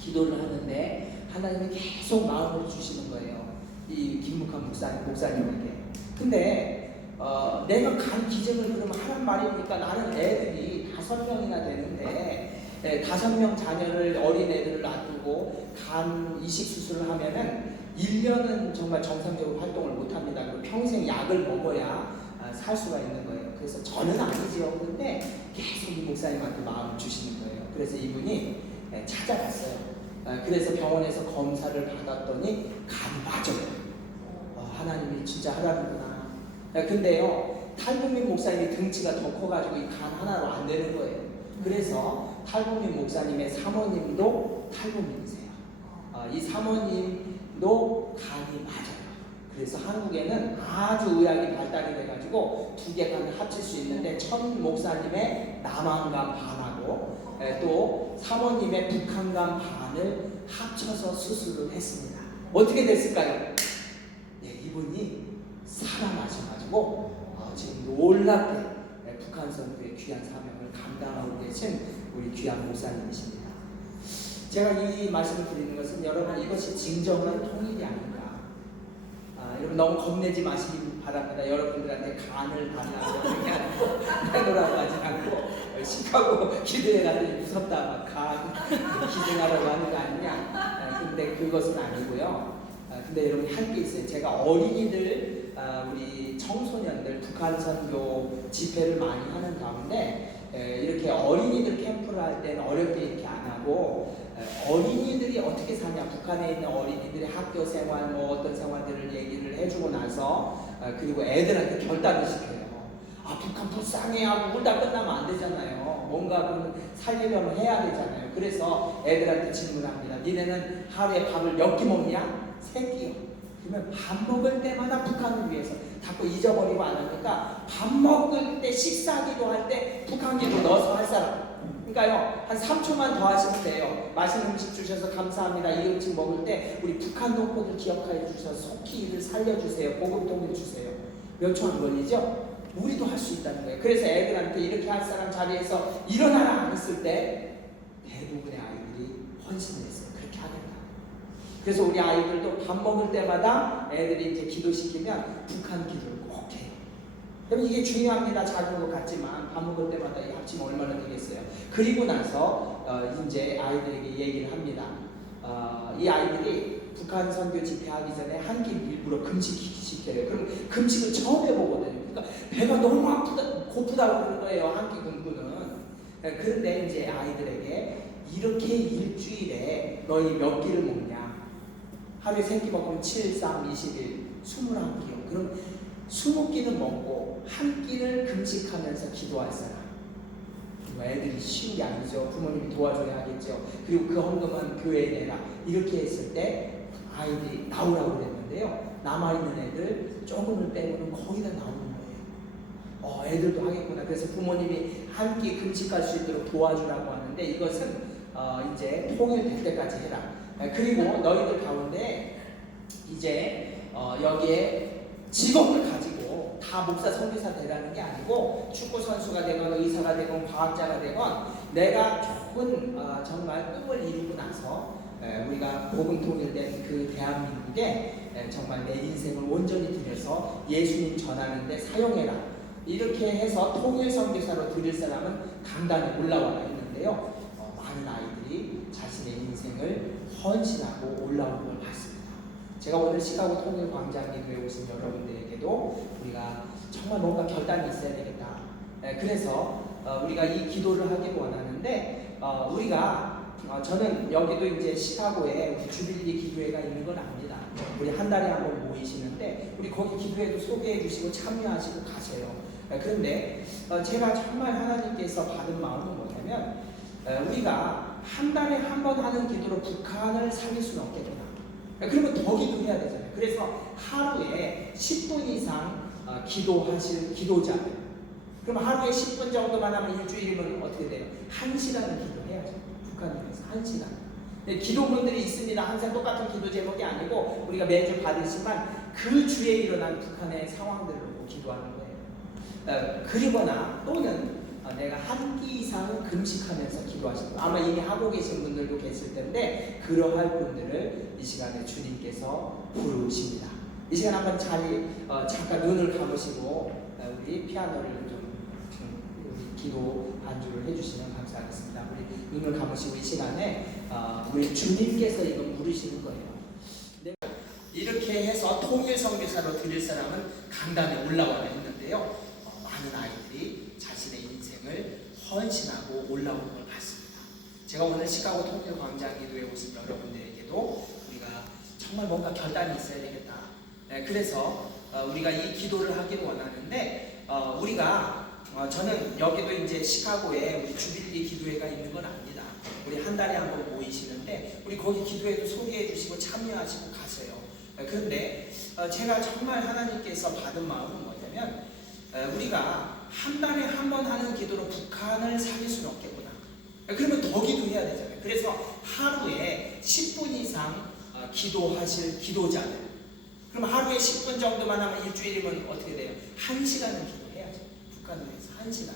기도를 하는데 하나님이 계속 마음을 주시는 거예요. 이 김묵한 목사님에게. 근데 내가 간 기증을 그럼 하란 말이니까 나는 애들이 5명이나 되는데 5명 자녀를 어린 애들을 놔두고 간 이식 수술을 하면은 1년은 정말 정상적으로 활동을 못합니다. 그리고 평생 약을 먹어야 살 수가 있는 거예요. 그래서 저는 아니지요. 근데 계속 이 목사님한테 마음을 주시는 거예요. 그래서 이분이 찾아갔어요. 그래서 병원에서 검사를 받았더니 간이 맞아요. 하나님이 진짜 하라는구나. 근데요, 탈북민 목사님이 등치가 더 커가지고 이 간 하나로 안 되는 거예요. 그래서 탈북민 목사님의 사모님도 탈북민이세요. 이 사모님도 간이 맞아요. 그래서 한국에는 아주 의학이 발달이 돼가지고 2개 간을 합칠 수 있는데 천 목사님의 남한간 반하고 또 사모님의 북한간 반을 합쳐서 수술을 했습니다. 어떻게 됐을까요? 이분이 살아나셔가지고 지금 놀랍게 북한 선교의 귀한 사명을 감당하고 계신 우리 귀한 목사님이십니다. 제가 이 말씀을 드리는 것은 여러분, 이것이 진정한 통일이 아닌가. 여러분 너무 겁내지 마시기 바랍니다. 여러분들한테 간을 달라고 하는 게 아니고 내놓으라고 하지 않고 시카고 기도에 가더니 무섭다 막 간 기증하라고 하는 거 아니냐. 근데 그것은 아니고요. 근데 여러분 할 게 있어요. 제가 어린이들, 우리 청소년들 북한 선교 집회를 많이 하는 가운데 이렇게 어린이들 캠프를 할 때는 어렵게 이렇게 안 하고 어린이들이 어떻게 사냐, 북한에 있는 어린이들의 학교 생활 뭐 어떤 생활들을 얘기를 해주고 나서 그리고 애들한테 결단을 시켜요. 북한 불쌍해 하고 울다 끝나면 안 되잖아요. 뭔가 살리려면 해야 되잖아요. 그래서 애들한테 질문합니다. 니네는 하루에 밥을 몇 끼 먹냐? 3끼요. 그러면 밥 먹을 때마다 북한을 위해서 자꾸 잊어버리고 안 하니까 밥 먹을 때 식사기도 할 때 북한기도 넣어서 할 사람. 그러니까요, 한 3초만 더 하시면 돼요. 맛있는 음식 주셔서 감사합니다. 이 음식 먹을 때 우리 북한 동포들 기억하여 주셔서 속히 이를 살려주세요. 보급통일 주세요. 몇 초 안 걸리죠? 우리도 할 수 있다는 거예요. 그래서 애들한테 이렇게 할 사람 자리에서 일어나라 안 했을 때 대부분의 아이들이 헌신을 했어요. 그렇게 하겠다. 그래서 우리 아이들도 밥 먹을 때마다 애들이 이제 기도시키면 북한 기도를 꼭 해요. 여러분 이게 중요합니다. 작은 것 같지만 밥 먹을 때마다 이 합치면 얼마나 되겠어요. 그리고 나서 이제 아이들에게 얘기를 합니다. 이 아이들이 북한 선교 집회하기 전에 한 끼 일부러 금식시켜요. 그럼 금식을 처음 해보거든요. 그러니까 배가 너무 아프다, 고프다고 그러는 거예요. 한 끼 굶고는. 그런데 이제 아이들에게 이렇게 일주일에 너희 몇 끼를 먹냐? 하루에 3끼 먹으면 7, 3, 20일 21끼요. 그럼 20끼는 먹고 한 끼를 금식하면서 기도할 사람. 애들이 쉬운 게 아니죠. 부모님이 도와줘야 하겠죠. 그리고 그 헌금은 교회에 내라. 이렇게 했을 때 아이들이 나오라고 그랬는데요. 남아있는 애들 조금을 빼고는 거의 다 나오는 거예요. 애들도 하겠구나. 그래서 부모님이 한 끼 금식할 수 있도록 도와주라고 하는데 이것은 이제 통일될 때까지 해라. 그리고 너희들 가운데 이제 여기에 직업을 가지고 다 목사 선교사 되라는 게 아니고 축구 선수가 되건 의사가 되건 과학자가 되건 내가 좋은 정말 꿈을 이루고 나서 우리가 복음 통일된 그 대한민국에 정말 내 인생을 온전히 들여서 예수님 전하는데 사용해라. 이렇게 해서 통일 선교사로 드릴 사람은 강단에 올라와 있는데요. 많은 아이들이 자신의 인생을 헌신하고 올라오는 걸 봤습니다. 제가 오늘 시카고 통일 광장 기도에 오신 여러분들에게도 우리가 정말 뭔가 결단이 있어야 되겠다. 그래서 우리가 이 기도를 하길 원하는데 저는 여기도 이제 시카고에 우리 주빌리 기도회가 있는 건 압니다. 우리 한 달에 한 번 모이시는데 우리 거기 기도회도 소개해 주시고 참여하시고 가세요. 그런데 제가 정말 하나님께서 받은 마음은 뭐냐면 우리가 한 달에 한 번 하는 기도로 북한을 살릴 수는 없겠구나. 그러면 더 기도해야 되잖아요. 그래서 하루에 10분 이상 기도하실 기도자들. 그럼 하루에 10분 정도만 하면 일주일이면 어떻게 돼요? 1시간을 기도해야죠. 북한을 위해서 1시간. 기도문들이 있습니다. 항상 똑같은 기도 제목이 아니고 우리가 매주 받으시만 그 주에 일어난 북한의 상황들을 보고 기도하는 거예요. 그리거나 또는 내가 한 끼 이상 금식하면서 기도하시는 거. 아마 이미 하고 계신 분들도 계실 텐데 그러할 분들을 이 시간에 주님께서 부르십니다. 이 시간 한번 잠깐 눈을 감으시고 우리 피아노를 우리 기도 반주를 해주시면 감사하겠습니다. 우리 눈을 감으시고 이 시간에 우리 주님께서 이거 물으시는 거예요. 이렇게 해서 통일 선교사로 드릴 사람은 강단에 올라와 있는데요. 많은 아이들이 자신의 인생을 헌신하고 올라오는 걸 봤습니다. 제가 오늘 시카고 통일 광장 기도에 오신 여러분들에게도 우리가 정말 뭔가 결단이 있어야 되겠다. 그래서 우리가 이 기도를 하기를 원하는데 저는 여기도 이제 시카고에 우리 주빌리 기도회가 있는 건 압니다. 우리 한 달에 한 번 모이시는데 우리 거기 기도회도 소개해 주시고 참여하시고 가세요. 그런데 제가 정말 하나님께서 받은 마음은 뭐냐면 우리가 한 달에 한 번 하는 기도로 북한을 살릴 수는 없겠구나. 그러면 더 기도해야 되잖아요. 그래서 하루에 10분 이상 기도하실 기도자들. 그럼 하루에 10분 정도만 하면 일주일이면 어떻게 돼요? 1시간은 기도해야죠. 북한을 위해서 1시간.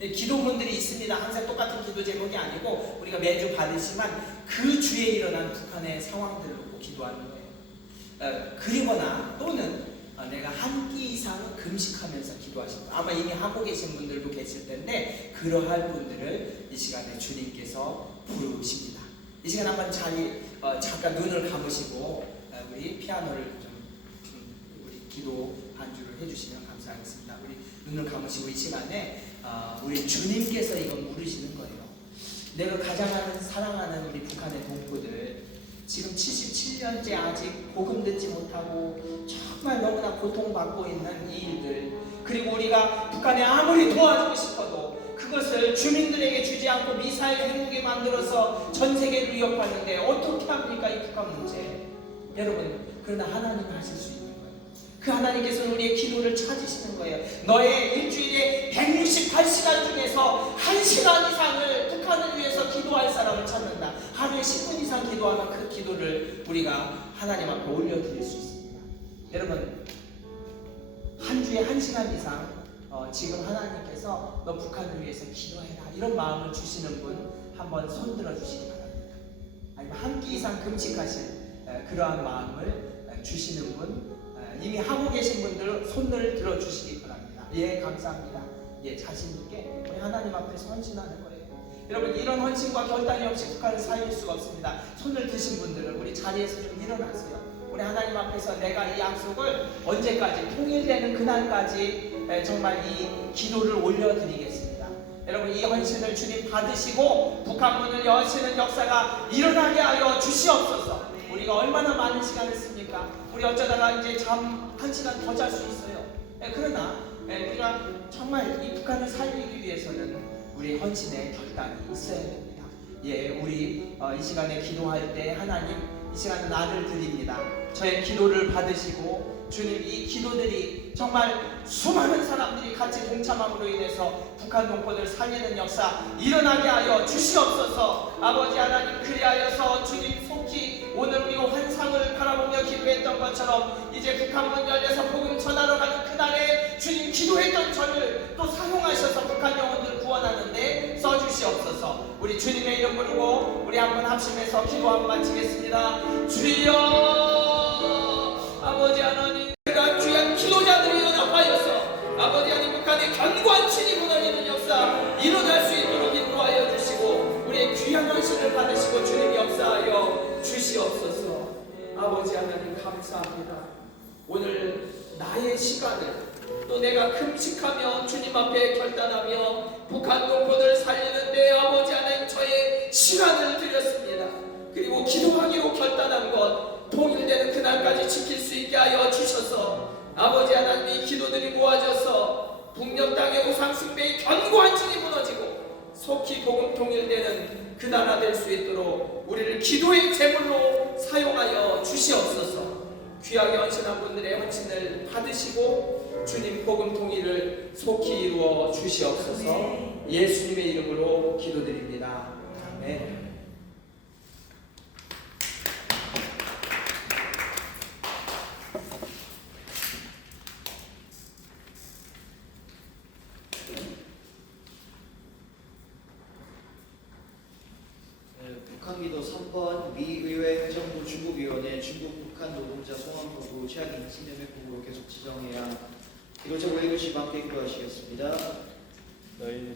기도문들이 있습니다. 항상 똑같은 기도 제목이 아니고 우리가 매주 받으시만 그 주에 일어난 북한의 상황들을 보고 기도하는 거예요. 그리거나 또는 내가 한 끼 이상은 금식하면서 기도하시는 거예요. 아마 이미 하고 계신 분들도 계실 텐데 그러할 분들을 이 시간에 주님께서 부르십니다. 이 시간 한번 잠깐 눈을 감으시고 우리 피아노를 우리 기도 반주를 해주시면 감사하겠습니다. 우리 눈을 감으시고 이 시간에 우리 주님께서 이거 물으시는 거예요. 내가 가장 사랑하는 우리 북한의 동포들 지금 77년째 아직 복음 듣지 못하고 정말 너무나 고통받고 있는 이 일들, 그리고 우리가 북한에 아무리 도와주고 싶어도 그것을 주민들에게 주지 않고 미사일 핵무기 만들어서 전 세계를 위협하는데 어떻게 합니까? 이 북한 문제. 여러분, 그러나 하나님은 하실 수 있는 거예요. 그 하나님께서는 우리의 기도를 찾으시는 거예요. 너의 일주일에 168시간 중에서 1시간 이상을 북한을 위해서 기도할 사람을 찾는다. 하루에 10분 이상 기도하면 그 기도를 우리가 하나님 앞에 올려드릴 수 있습니다. 여러분, 한 주에 1시간 이상 지금 하나님께서 너 북한을 위해서 기도해라 이런 마음을 주시는 분 한번 손 들어 주시기 바랍니다. 아니면 한 끼 이상 금식하실 그러한 마음을 주시는 분, 이미 하고 계신 분들 손을 들어 주시기 바랍니다. 예, 감사합니다. 예, 자신 있게 우리 하나님 앞에서 헌신하는 거예요. 여러분, 이런 헌신과 결단이 없이 북한을 살릴 수가 없습니다. 손을 드신 분들은 우리 자리에서 좀 일어나세요. 우리 하나님 앞에서 내가 이 약속을 언제까지 통일되는 그날까지 정말 이 기도를 올려드리겠습니다. 여러분, 이 헌신을 주님 받으시고 북한 문을 여시는 역사가 일어나게 하여 주시옵소서. 우리가 얼마나 많은 시간을 씁니까? 우리 어쩌다가 이제 잠 1시간 더 잘 수 있어요. 그러나 우리가 정말 이 북한을 살리기 위해서는 우리 헌신의 결단이 있어야 됩니다. 예, 우리 이 시간에 기도할 때 하나님, 이 시간에 나를 드립니다. 저의 기도를 받으시고 주님, 이 기도들이 정말 수많은 사람들이 같이 동참함으로 인해서 북한 동포들 살리는 역사 일어나게 하여 주시옵소서. 아버지 하나님, 그리하여서 주님 속히 기도했던 것처럼 이제 북한 문 열려서 복음 전하러 가는 그날에 주님 기도했던 저를 또 사용하셔서 북한 영혼들 구원하는데 써주시옵소서. 우리 주님의 이름 부르고 우리 한번 합심해서 기도 한번 마치겠습니다. 주여 아버지 하나님, 그러한 귀한 기도자들이 연합하여서 아버지 하나님 북한의 견고한 진이 무너지는 역사 일어날 수 있도록 인도하여 주시고 우리의 귀한 헌신을 받으시고 주님 역사하여 주시옵소서. 아버지 하나님 감사합니다. 오늘 나의 시간을 또 내가 금식하며 주님 앞에 결단하며 북한 동포들 살리는데 아버지 하나님 저의 시간을 드렸습니다. 그리고 기도하기로 결단한 것 통일되는 그날까지 지킬 수 있게 하여 주셔서 아버지 하나님이 기도들이 모아져서 북녘 땅의 우상 숭배의 견고한 진이 무너지고 속히 복음 통일되는 그 나라 될 수 있도록 우리를 기도의 제물로 사용하여 주시옵소서. 귀하게 헌신한 분들의 헌신을 받으시고 주님 복음 통일을 속히 이루어 주시옵소서. 예수님의 이름으로 기도드립니다. 아멘. 북한기도 3번 미의회 행정부 중국위원회 중국 북한 노동자 송환부부 최악인 신념의 부부로 계속 지정해야 기도적 외교시 함께 기도하시겠습니다.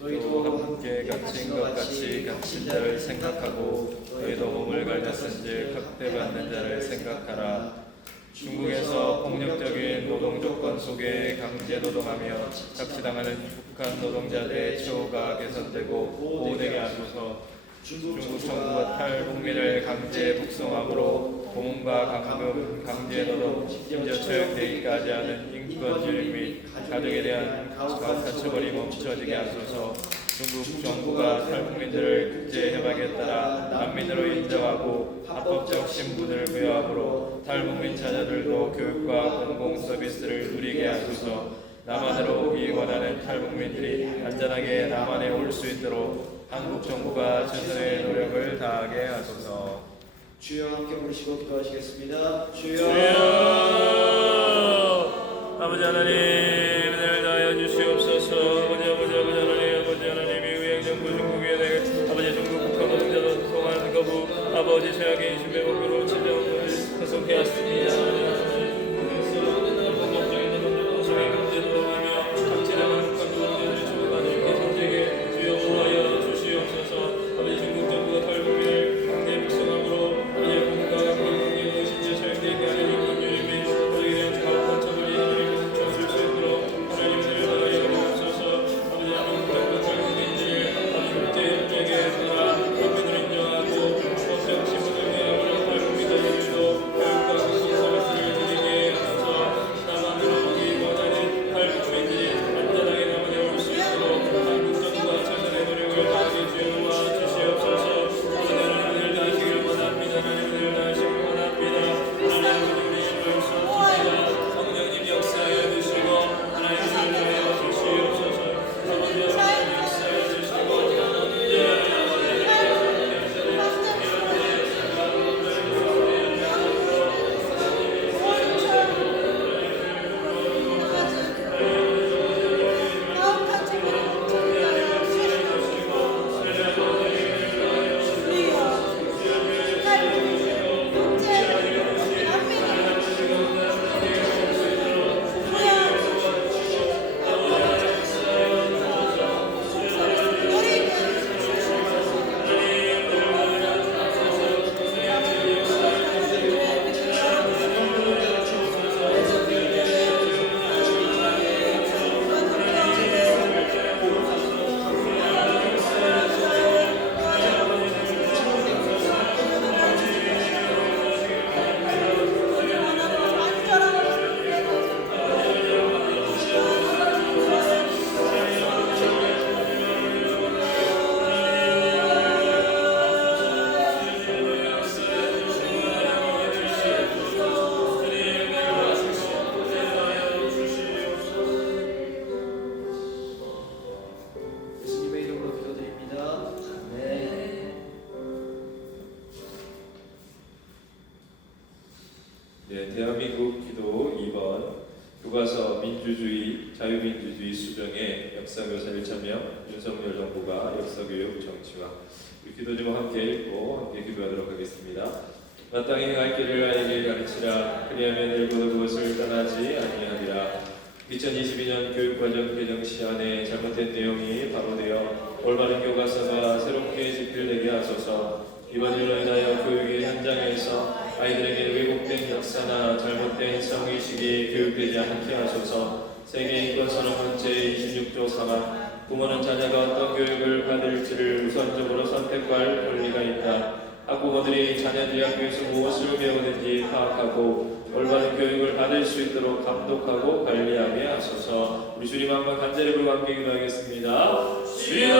너희도 함께 갇힌 것 같이 갇힌 자를 생각하고 너희도 몸을 갈렸은즉 학대받는 자를 생각하라. 중국에서 폭력적인 노동 조건 속에 강제 노동하며 착취당하는 북한 노동자들의 처우가 개선되고 보호되게 하소서. 중국 정부가 탈북민을 강제 북송함으로 고문과 감금, 강제 노동, 심지어 처형되기까지 하는 인권주의 및 가족에 대한 가처벌이 멈춰지게 하소서. 중국 정부가 탈북민들을 국제협약에 따라 난민으로 인정하고 합법적 신분을 부여함으로 탈북민 자녀들도 교육과 공공 서비스를 누리게 하소서. 남한으로 오기 원하는 탈북민들이 안전하게 남한에 올 수 있도록 한국 정부가 최선의 노력을 다하게 하소서. 주여 함께 부르시고 기도하시겠습니다. 주여 아버지 하나님 은혜를 다하여 주시옵소서. 아버지 하나님이 의행정부 중국위원회 아버지 중국 북한 노동자들 통한 거부 아버지 최악의 신배 목표로 지정을 계속하였습니다. 네, 대한민국 기도 2번 교과서 민주주의, 자유민주주의 수정의 역사교사 1,000명 윤석열 정부가 역사교육 정치화. 우리 기도 제목 함께 읽고 함께 기도하도록 하겠습니다. 마땅히 행할 길을 아이에게 가르치라. 그리하면 일부러 그것을 떠나지 아니하리라. 2022년 교육과정 개정 시한에 잘못된 내용이 바로되어 올바른 교과서가 새롭게 집필되게 하소서. 이번 일로 인하여 교육의 현장에서 아이들에게 왜곡된 역사나 잘못된 성의식이 교육되지 않게 하소서. 세계인권선언 번째 26조 3항 부모는 자녀가 어떤 교육을 받을지를 우선적으로 선택할 권리가 있다. 학부모들이 자녀들이 학교에서 무엇을 배우는지 파악하고 올바른 교육을 받을 수 있도록 감독하고 관리하게 하소서. 우리 주님 한번 간절히 부르고 함께 기도하겠습니다. 주여!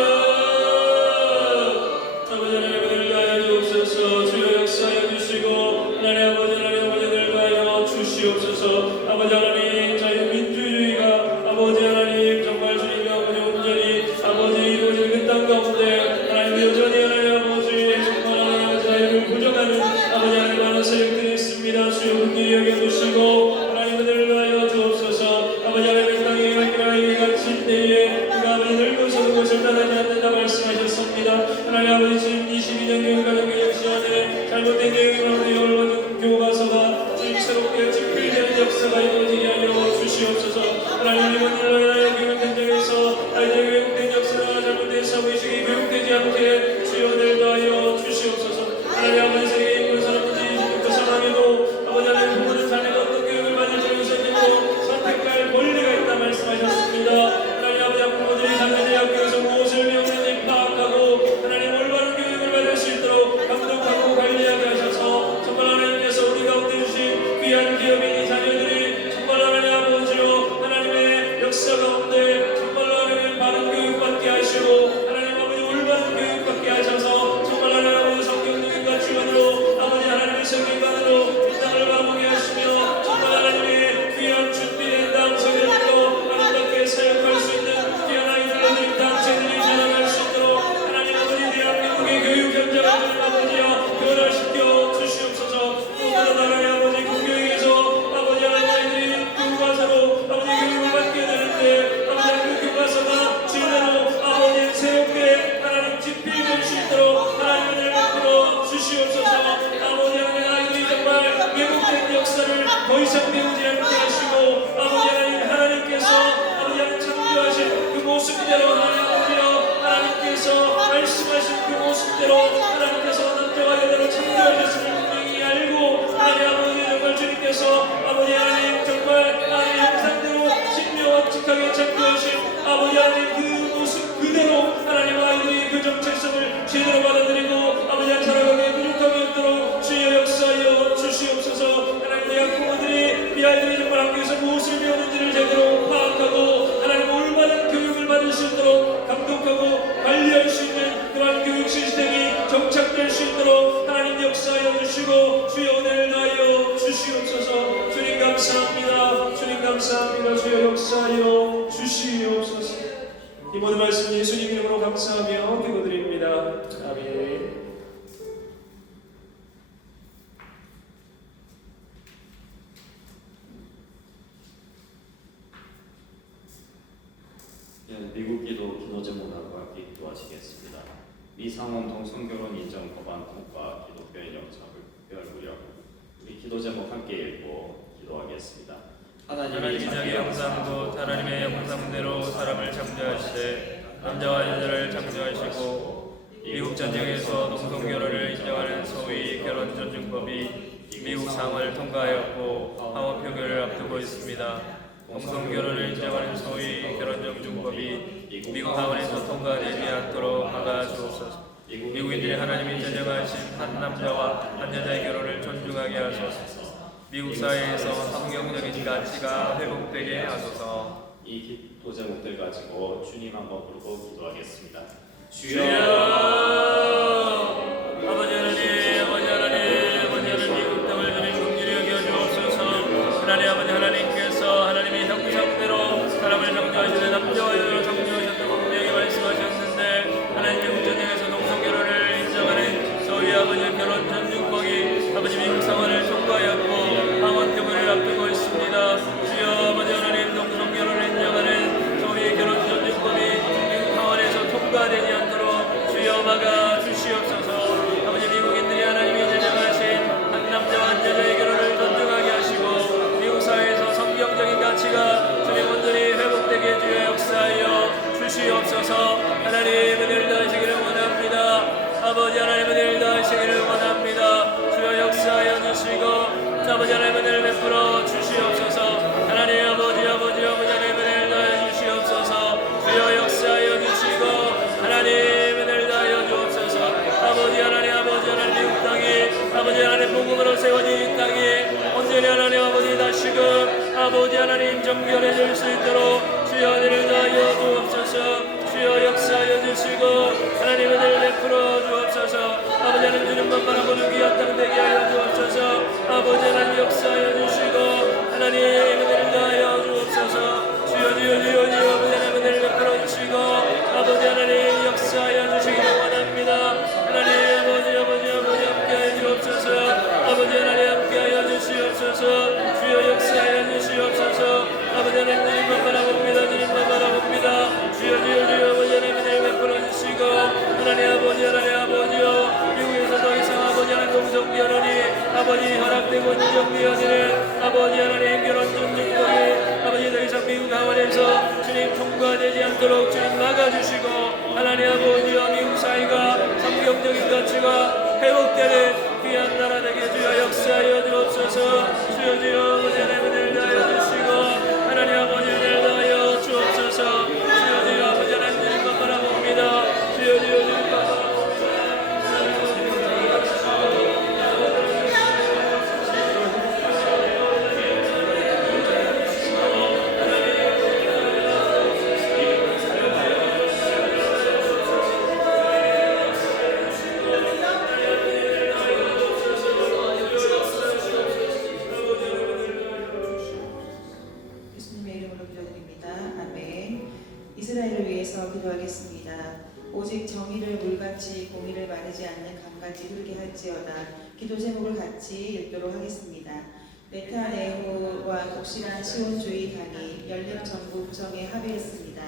아버지 하나님을 가여 주옵소서. 주여 역사해 주시고 하나님 아버지 하나님 아버지를 가여 주시옵소서. 아버지 하나님 자유민주주의가 아버지 하나님 정말 주님의 아버지 온전히 아버지 이루어지는 그 땅 가운데 하나님 여전히 하나님 아버지 정말 하나님 자유를 부정하는 아버지 하나님 많은 세력들이 있습니다. 주여 긍휼히 여겨주시고 하나님을 가여 주옵소서. 아버지 하나님 땅에 갈기라이 같이 때에 그가 아버지 늙어서 그것을 따르지 않는다 말씀하셨습니다. 하나님 아버지 지금 22년 교육과정 개정 시간에 잘못된 내용으로 올바른 교과서가 지금 새롭게 집필되는 역사가 이루어지게 하여 주시옵소서. 하나님 이번 일로 인하여 교육 현장에서 아이들의 왜곡된 역사나 잘못된 사고의식이 교육되지 않게 주여 오늘도 하여 주시옵소서. 하나님 아버지 세계인권선언 문제 26조 3항에도 아버지 하나님 부모는 자녀가 어떤 교육을 받을지 우선적으로 선택할 권리가 있다 말씀하셨습니다. 하나님 아버지 부모들이 자녀들이 학교에서 무엇을 배우는지 파악하고 하나님 올바른 교육을 받을 수 있도록 감독하고 관리하게 하셔서 정말 하나님께서 우리 가운데 주신 귀한 기업인이 자녀들이 정말 하나님 아버지로 하나님의 역사 가운데 정말 하나님 바른 교육받게 하시고 하나님 아버지 올바른 교육받게 하셔서 정말 하나님 아버지 성경 능력과 주관으로 아버지 하나님의 성경관으로 이 땅을 바보게 하시며 정말 하나님의 귀한 준비된 당세들로 아름답게 사역할 수 있는 귀한 아이들로 이 당세들이 자라날 수 있도록 하나님 아버지 대한민국의 교육 현장을 아버지여 변화시켜 주시옵소서. 또다른 하나님 아버지 그 교육에서 아버지 하나님 아이들이 교과서로 아버지 교육을 받게 되는데 아버지 그 교과서가 제대로 아버지 새롭게 하나님 집필될 수 있도록 하나님을 베풀어 주시옵소서. 아버지 하나님 아이들이 정말 왜곡된 역사를 더 이상 배우지 않게 하시고 아버지 하나님께서 아버지 하나님 창조하신 그 모습대로 하나님 아버지여 하나님께서 말씀하신 그 모습대로 하나님께서 남자와 여자로 창조하셨음을 분명히 알고 하나님 아버지 정말 주님께서 아버지 하나님 정말 하나님 형상대로 신명확직하게 창조하신 아버지 하나님 그 모습 그대로 하나님 아이들이 그 정체성을 제대로 받아들이고 아버지 하나님 살아가기에 부족함이 없도록 주여 역사하여 주시옵소서. 하나님 우리 학부모들이 우리 아이들이 정말 학교에서 무엇을 배우는지를 제대로 파악하고 하나님 올바른 교육을 받을 수 있도록 감독하고 관리할 수 있는 그러한 교육 시스템이 정착될 수 있도록 하나님 역사하여 주시고 주여 오늘 하여 주시옵소서. 주님 감사합니다. 주님 감사합니다. 주여 역사하여 주시옵소서. 이 모든 말씀 예수님 이름으로 감사하며 기도드립니다. 아멘. 미국 기도 제목하고 함께 기도하시겠습니다. 미상원 동성결혼 인정 법안 통과 기독교의 영상을 특별무려하고 우리 기도 제목 함께 읽고 기도하겠습니다. 하나님이 자기 형상도 하나님의 형상대로 사람을 창조하시되 남자와 여자를 창조하시고 미국 전쟁에서 동성결혼을 인정하는 소위 결혼존중법이 미국 상을 통과하였고 하원 표결을 앞두고 있습니다. 동성결혼을 인정하는 소위 결혼존중법이 미국 하원에서 통과되지 않도록 막아주옵소서. 미국인들이 하나님이 제정하신 한 남자와 한 여자의 결혼을 존중하게 하소서. 미국 사회에서 성경적인 가치가 회복되게 하소서. 이 기도 제목들 가지고 주님 한번 부르고 기도하겠습니다. 주여 아버지 하나님 아버지 하나님 아버지 하나님 미국 땅을 주님 긍휼히 여겨 주옵소서. 하나님 아버지 하나님께서 하나님의 형상대로 사람을 창조하시는 남자와 여자를 창조하셨다고 분명히 말씀하셨는데 하나님 미국 전쟁에서 동성결혼을 인정하는 소위 아버지 결혼 존중법이 아버지 미국 상원을 통과하였고 하원 아버지 하나님의 일 더하시기를 원합니다. 주여 역사하여 주시고 아버지 하나님의 일 베풀어 주시옵소서. 하나님 아버지 하나님의 일 더하여 주시옵소서. 주여 역사하여 주시고 하나님의 일 더하여 주옵소서. 아버지 하나님 미국 땅이 아버지 하나님 복음으로 세워진 이 땅이 온전히 하나님 아버지 다시금 아버지 하나님 정결해질 수 있도록 주여 은혜를 더하여 주옵소서. 주여 역사하여 주시고 하나님의 은혜를 베풀어 주옵소서. 아버지 하나님 주는 것만 아버지 귀한 땅 되게 하여 주옵소서. 아버지 하나님 역사하여 주시고 하나님의 은혜를 더하여 주옵소서. 주여 아버지 하나님의 은혜를 베풀어 주시고 아버지 하나님 역사하여 주시기를 원합니다. 하나님 아버지 함께하여 주옵소서. 아버지 하나님 함께하여 주시옵소서. 주여 역사하여 주시옵소서. 아버지 하나님 주님만 바라봅니다. 주여 아버지 하나님 은혜를 베풀어 주시고 하나님 아버지요 미국에서 더 이상 아버지 하나님 동성비 하나님 아버지 허락되고 인정되어지는 아버지 하나님 결혼 중증법이 아버지 더 이상 미국 하원에서 주님 통과되지 않도록 주님 막아주시고 하나님 아버지요 미국 사회가 성경적인 가치가 회복되는 귀한 나라 되게 주여 역사하여 주옵소서. 주여 아버지 하나님 은혜를 다하여 주시고 하나님 아버지 은혜를 다하여 주옵소서. 주여 아버지 하나님 주님만 바라봅니다. 주여 주님만 바라봅니다. 예수님의 이름으로 기도드립니다. 아멘. 이스라엘을 위해서 기도하겠습니다. 오직 정의를 물같이 공의를 마르지 않는 강같이 흐르게 할지어다. 기도 제목을 같이 읽도록 하겠습니다. 네타네후와 독실한 시온주의 당이 연립 전국청에 합의했습니다.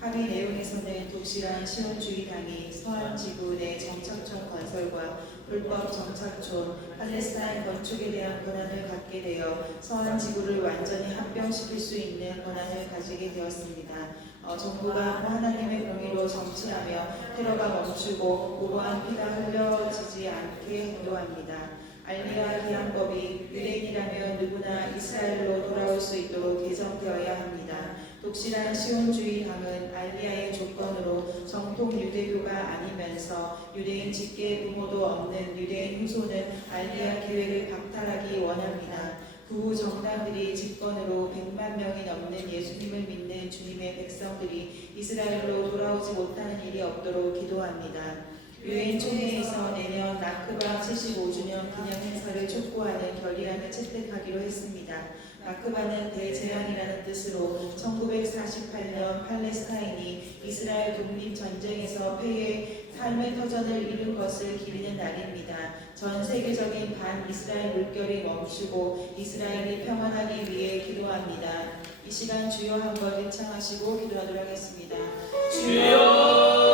합의 내용에서는 독실한 시온주의 당이 서한 지구 내 정착촌 건설과 불법 정착촌, 팔레스타인 건축에 대한 권한을 갖게 되어 서한 지구를 완전히 합병시킬 수 있는 권한을 가지게 되었습니다. 정부가 하나님의 공의로 정치하며 테러가 멈추고 무고한 피가 흘려지지 않게 행동합니다. 알리아 기한법이 유대인이라면 누구나 이스라엘로 돌아올 수 있도록 개정되어야 합니다. 독실한 시온주의 당은 알리아의 조건으로 정통 유대교가 아니면서 유대인 직계 부모도 없는 유대인 후손은 알리아 계획을 박탈하기 원합니다. 구 정당들이 집권으로 100만 명이 넘는 예수님을 믿는 주님의 백성들이 이스라엘로 돌아오지 못하는 일이 없도록 기도합니다. 유엔 총회에서 내년 나크바 75주년 기념 행사를 촉구하는 결의안을 채택하기로 했습니다. 나크바는 대재앙이라는 뜻으로 1948년 팔레스타인이 이스라엘 독립전쟁에서 패해 삶의 터전을 이룬 것을 기리는 날입니다. 전 세계적인 반이스라엘 물결이 멈추고 이스라엘이 평안하기 위해 기도합니다. 이 시간 주여 한번 일창하시고 기도하도록 하겠습니다. 주여 주여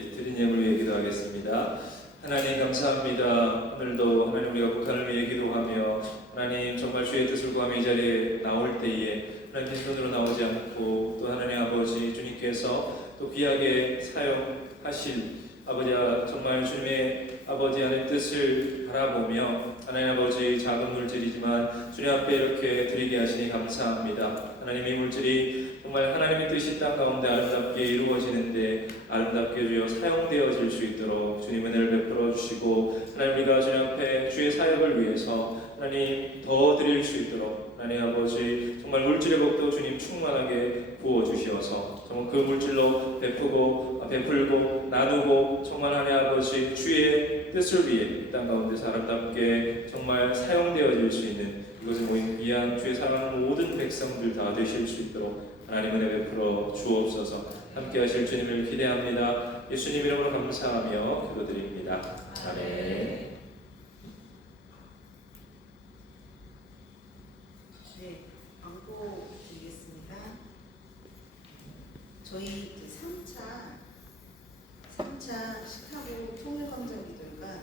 드린 예물 위해 기도하겠습니다. 하나님 감사합니다. 오늘도 하나님 우리가 북한을 위해 기도하며 하나님 정말 주의 뜻을 구하며 이 자리에 나올 때에 하나님 빈손으로 나오지 않고 또 하나님 아버지 주님께서 또 귀하게 사용하실 아버지와 정말 주님의 아버지 하나님 뜻을 바라보며 하나님 아버지 작은 물질이지만 주님 앞에 이렇게 드리게 하시니 감사합니다. 하나님 이 물질이 정말 하나님의 뜻이 땅 가운데 아름답게 이루어지는데 아름답게 주여 사용되어질 수 있도록 주님 은혜를 베풀어 주시고 하나님 우리가 주님 앞에 주의 사역을 위해서 하나님 더 드릴 수 있도록 하나님 아버지 정말 물질의 복도 주님 충만하게 부어 주시어서 정말 그 물질로 베풀고 나누고 정말 하나님 아버지 주의 뜻을 위해 땅 가운데서 아름답게 정말 사용되어질 수 있는 이곳에 모인 귀한 주의 사랑하는 모든 백성들 다 되실 수 있도록 하나님 은혜 베풀어 주옵소서. 함께 하실 주님을 기대합니다. 예수님 이름으로 감사하며 기도드립니다. 아멘. 네, 광고 드리겠습니다. 저희 3차 시카고 통일광장 기도회가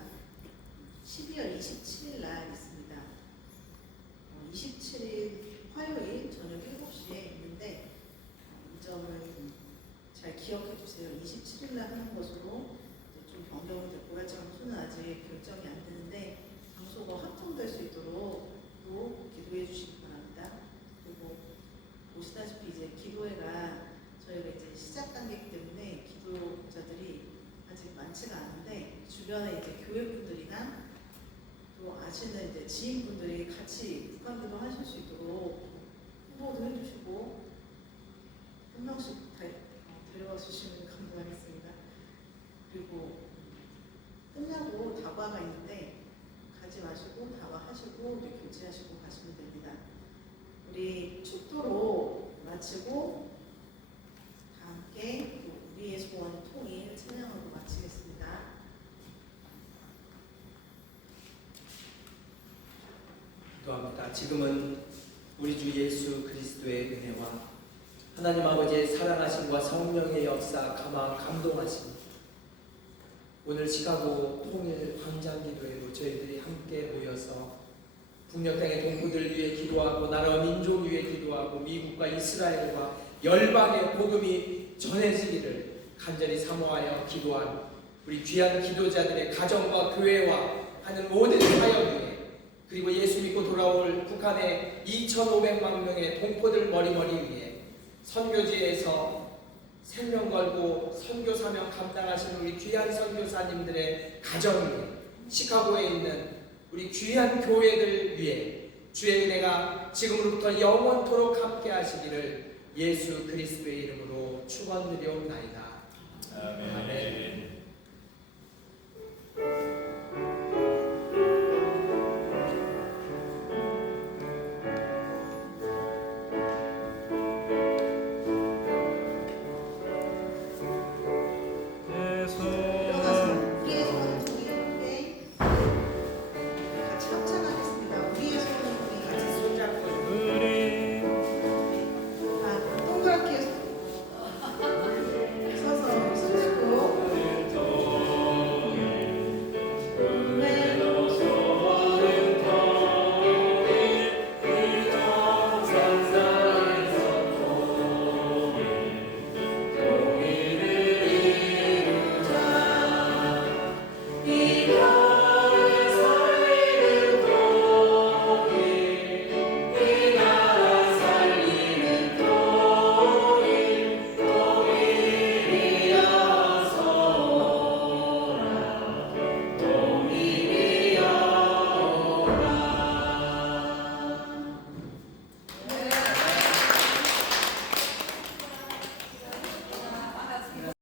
12월 27일 날 있습니다. 27일 화요일 저녁 7시에 있는데 이 점을 잘 기억해 주세요. 27일 날 하는 것으로 이제 좀 변경이 됐고 장소는 아직 결정이 안 되는데 장소가 확정될 수 있도록 또 기도해 주시기 바랍니다. 그리고 보시다시피 이제 기도회가 저희가 이제 시작 단계이기 때문에 기도자들이 아직 많지가 않은데 주변에 이제 교회분들이나 또 아시는 이제 지인분들이 같이 북한 기도 하실 수 있도록 홍보도 해주시고 한 명씩 데려와 주시면 감사하겠습니다. 그리고 끝나고 다과가 있는데 가지 마시고 다과하시고 이렇게 교체하시고 가시면 됩니다. 우리 축도로 마치고 다 함께 우리의 소원 통일 찬양하고 마치겠습니다. 기도합니다. 지금은 우리 주 예수 그리스도의 은혜와 하나님 아버지의 사랑하심과 성령의 역사 감동하심 오늘 시카고 통일 광장 기도회로 저희들이 함께 모여서 북녘 땅의 동포들 위해 기도하고 나라 민족 위해 기도하고 미국과 이스라엘과 열방의 복음이 전해지기를 간절히 사모하여 기도한 우리 귀한 기도자들의 가정과 교회와 하는 모든 사역 위에 그리고 예수 믿고 돌아올 북한의 2,500만 명의 동포들 머리머리 위에 선교지에서 생명 걸고 선교 사명 감당하시는 우리 귀한 선교사님들의 가정 위에 시카고에 있는 우리 귀한 교회들 위해 주의 은혜가 지금으로부터 영원토록 함께 하시기를 예수 그리스도의 이름으로 축원드리옵나이다. 아멘. 아멘.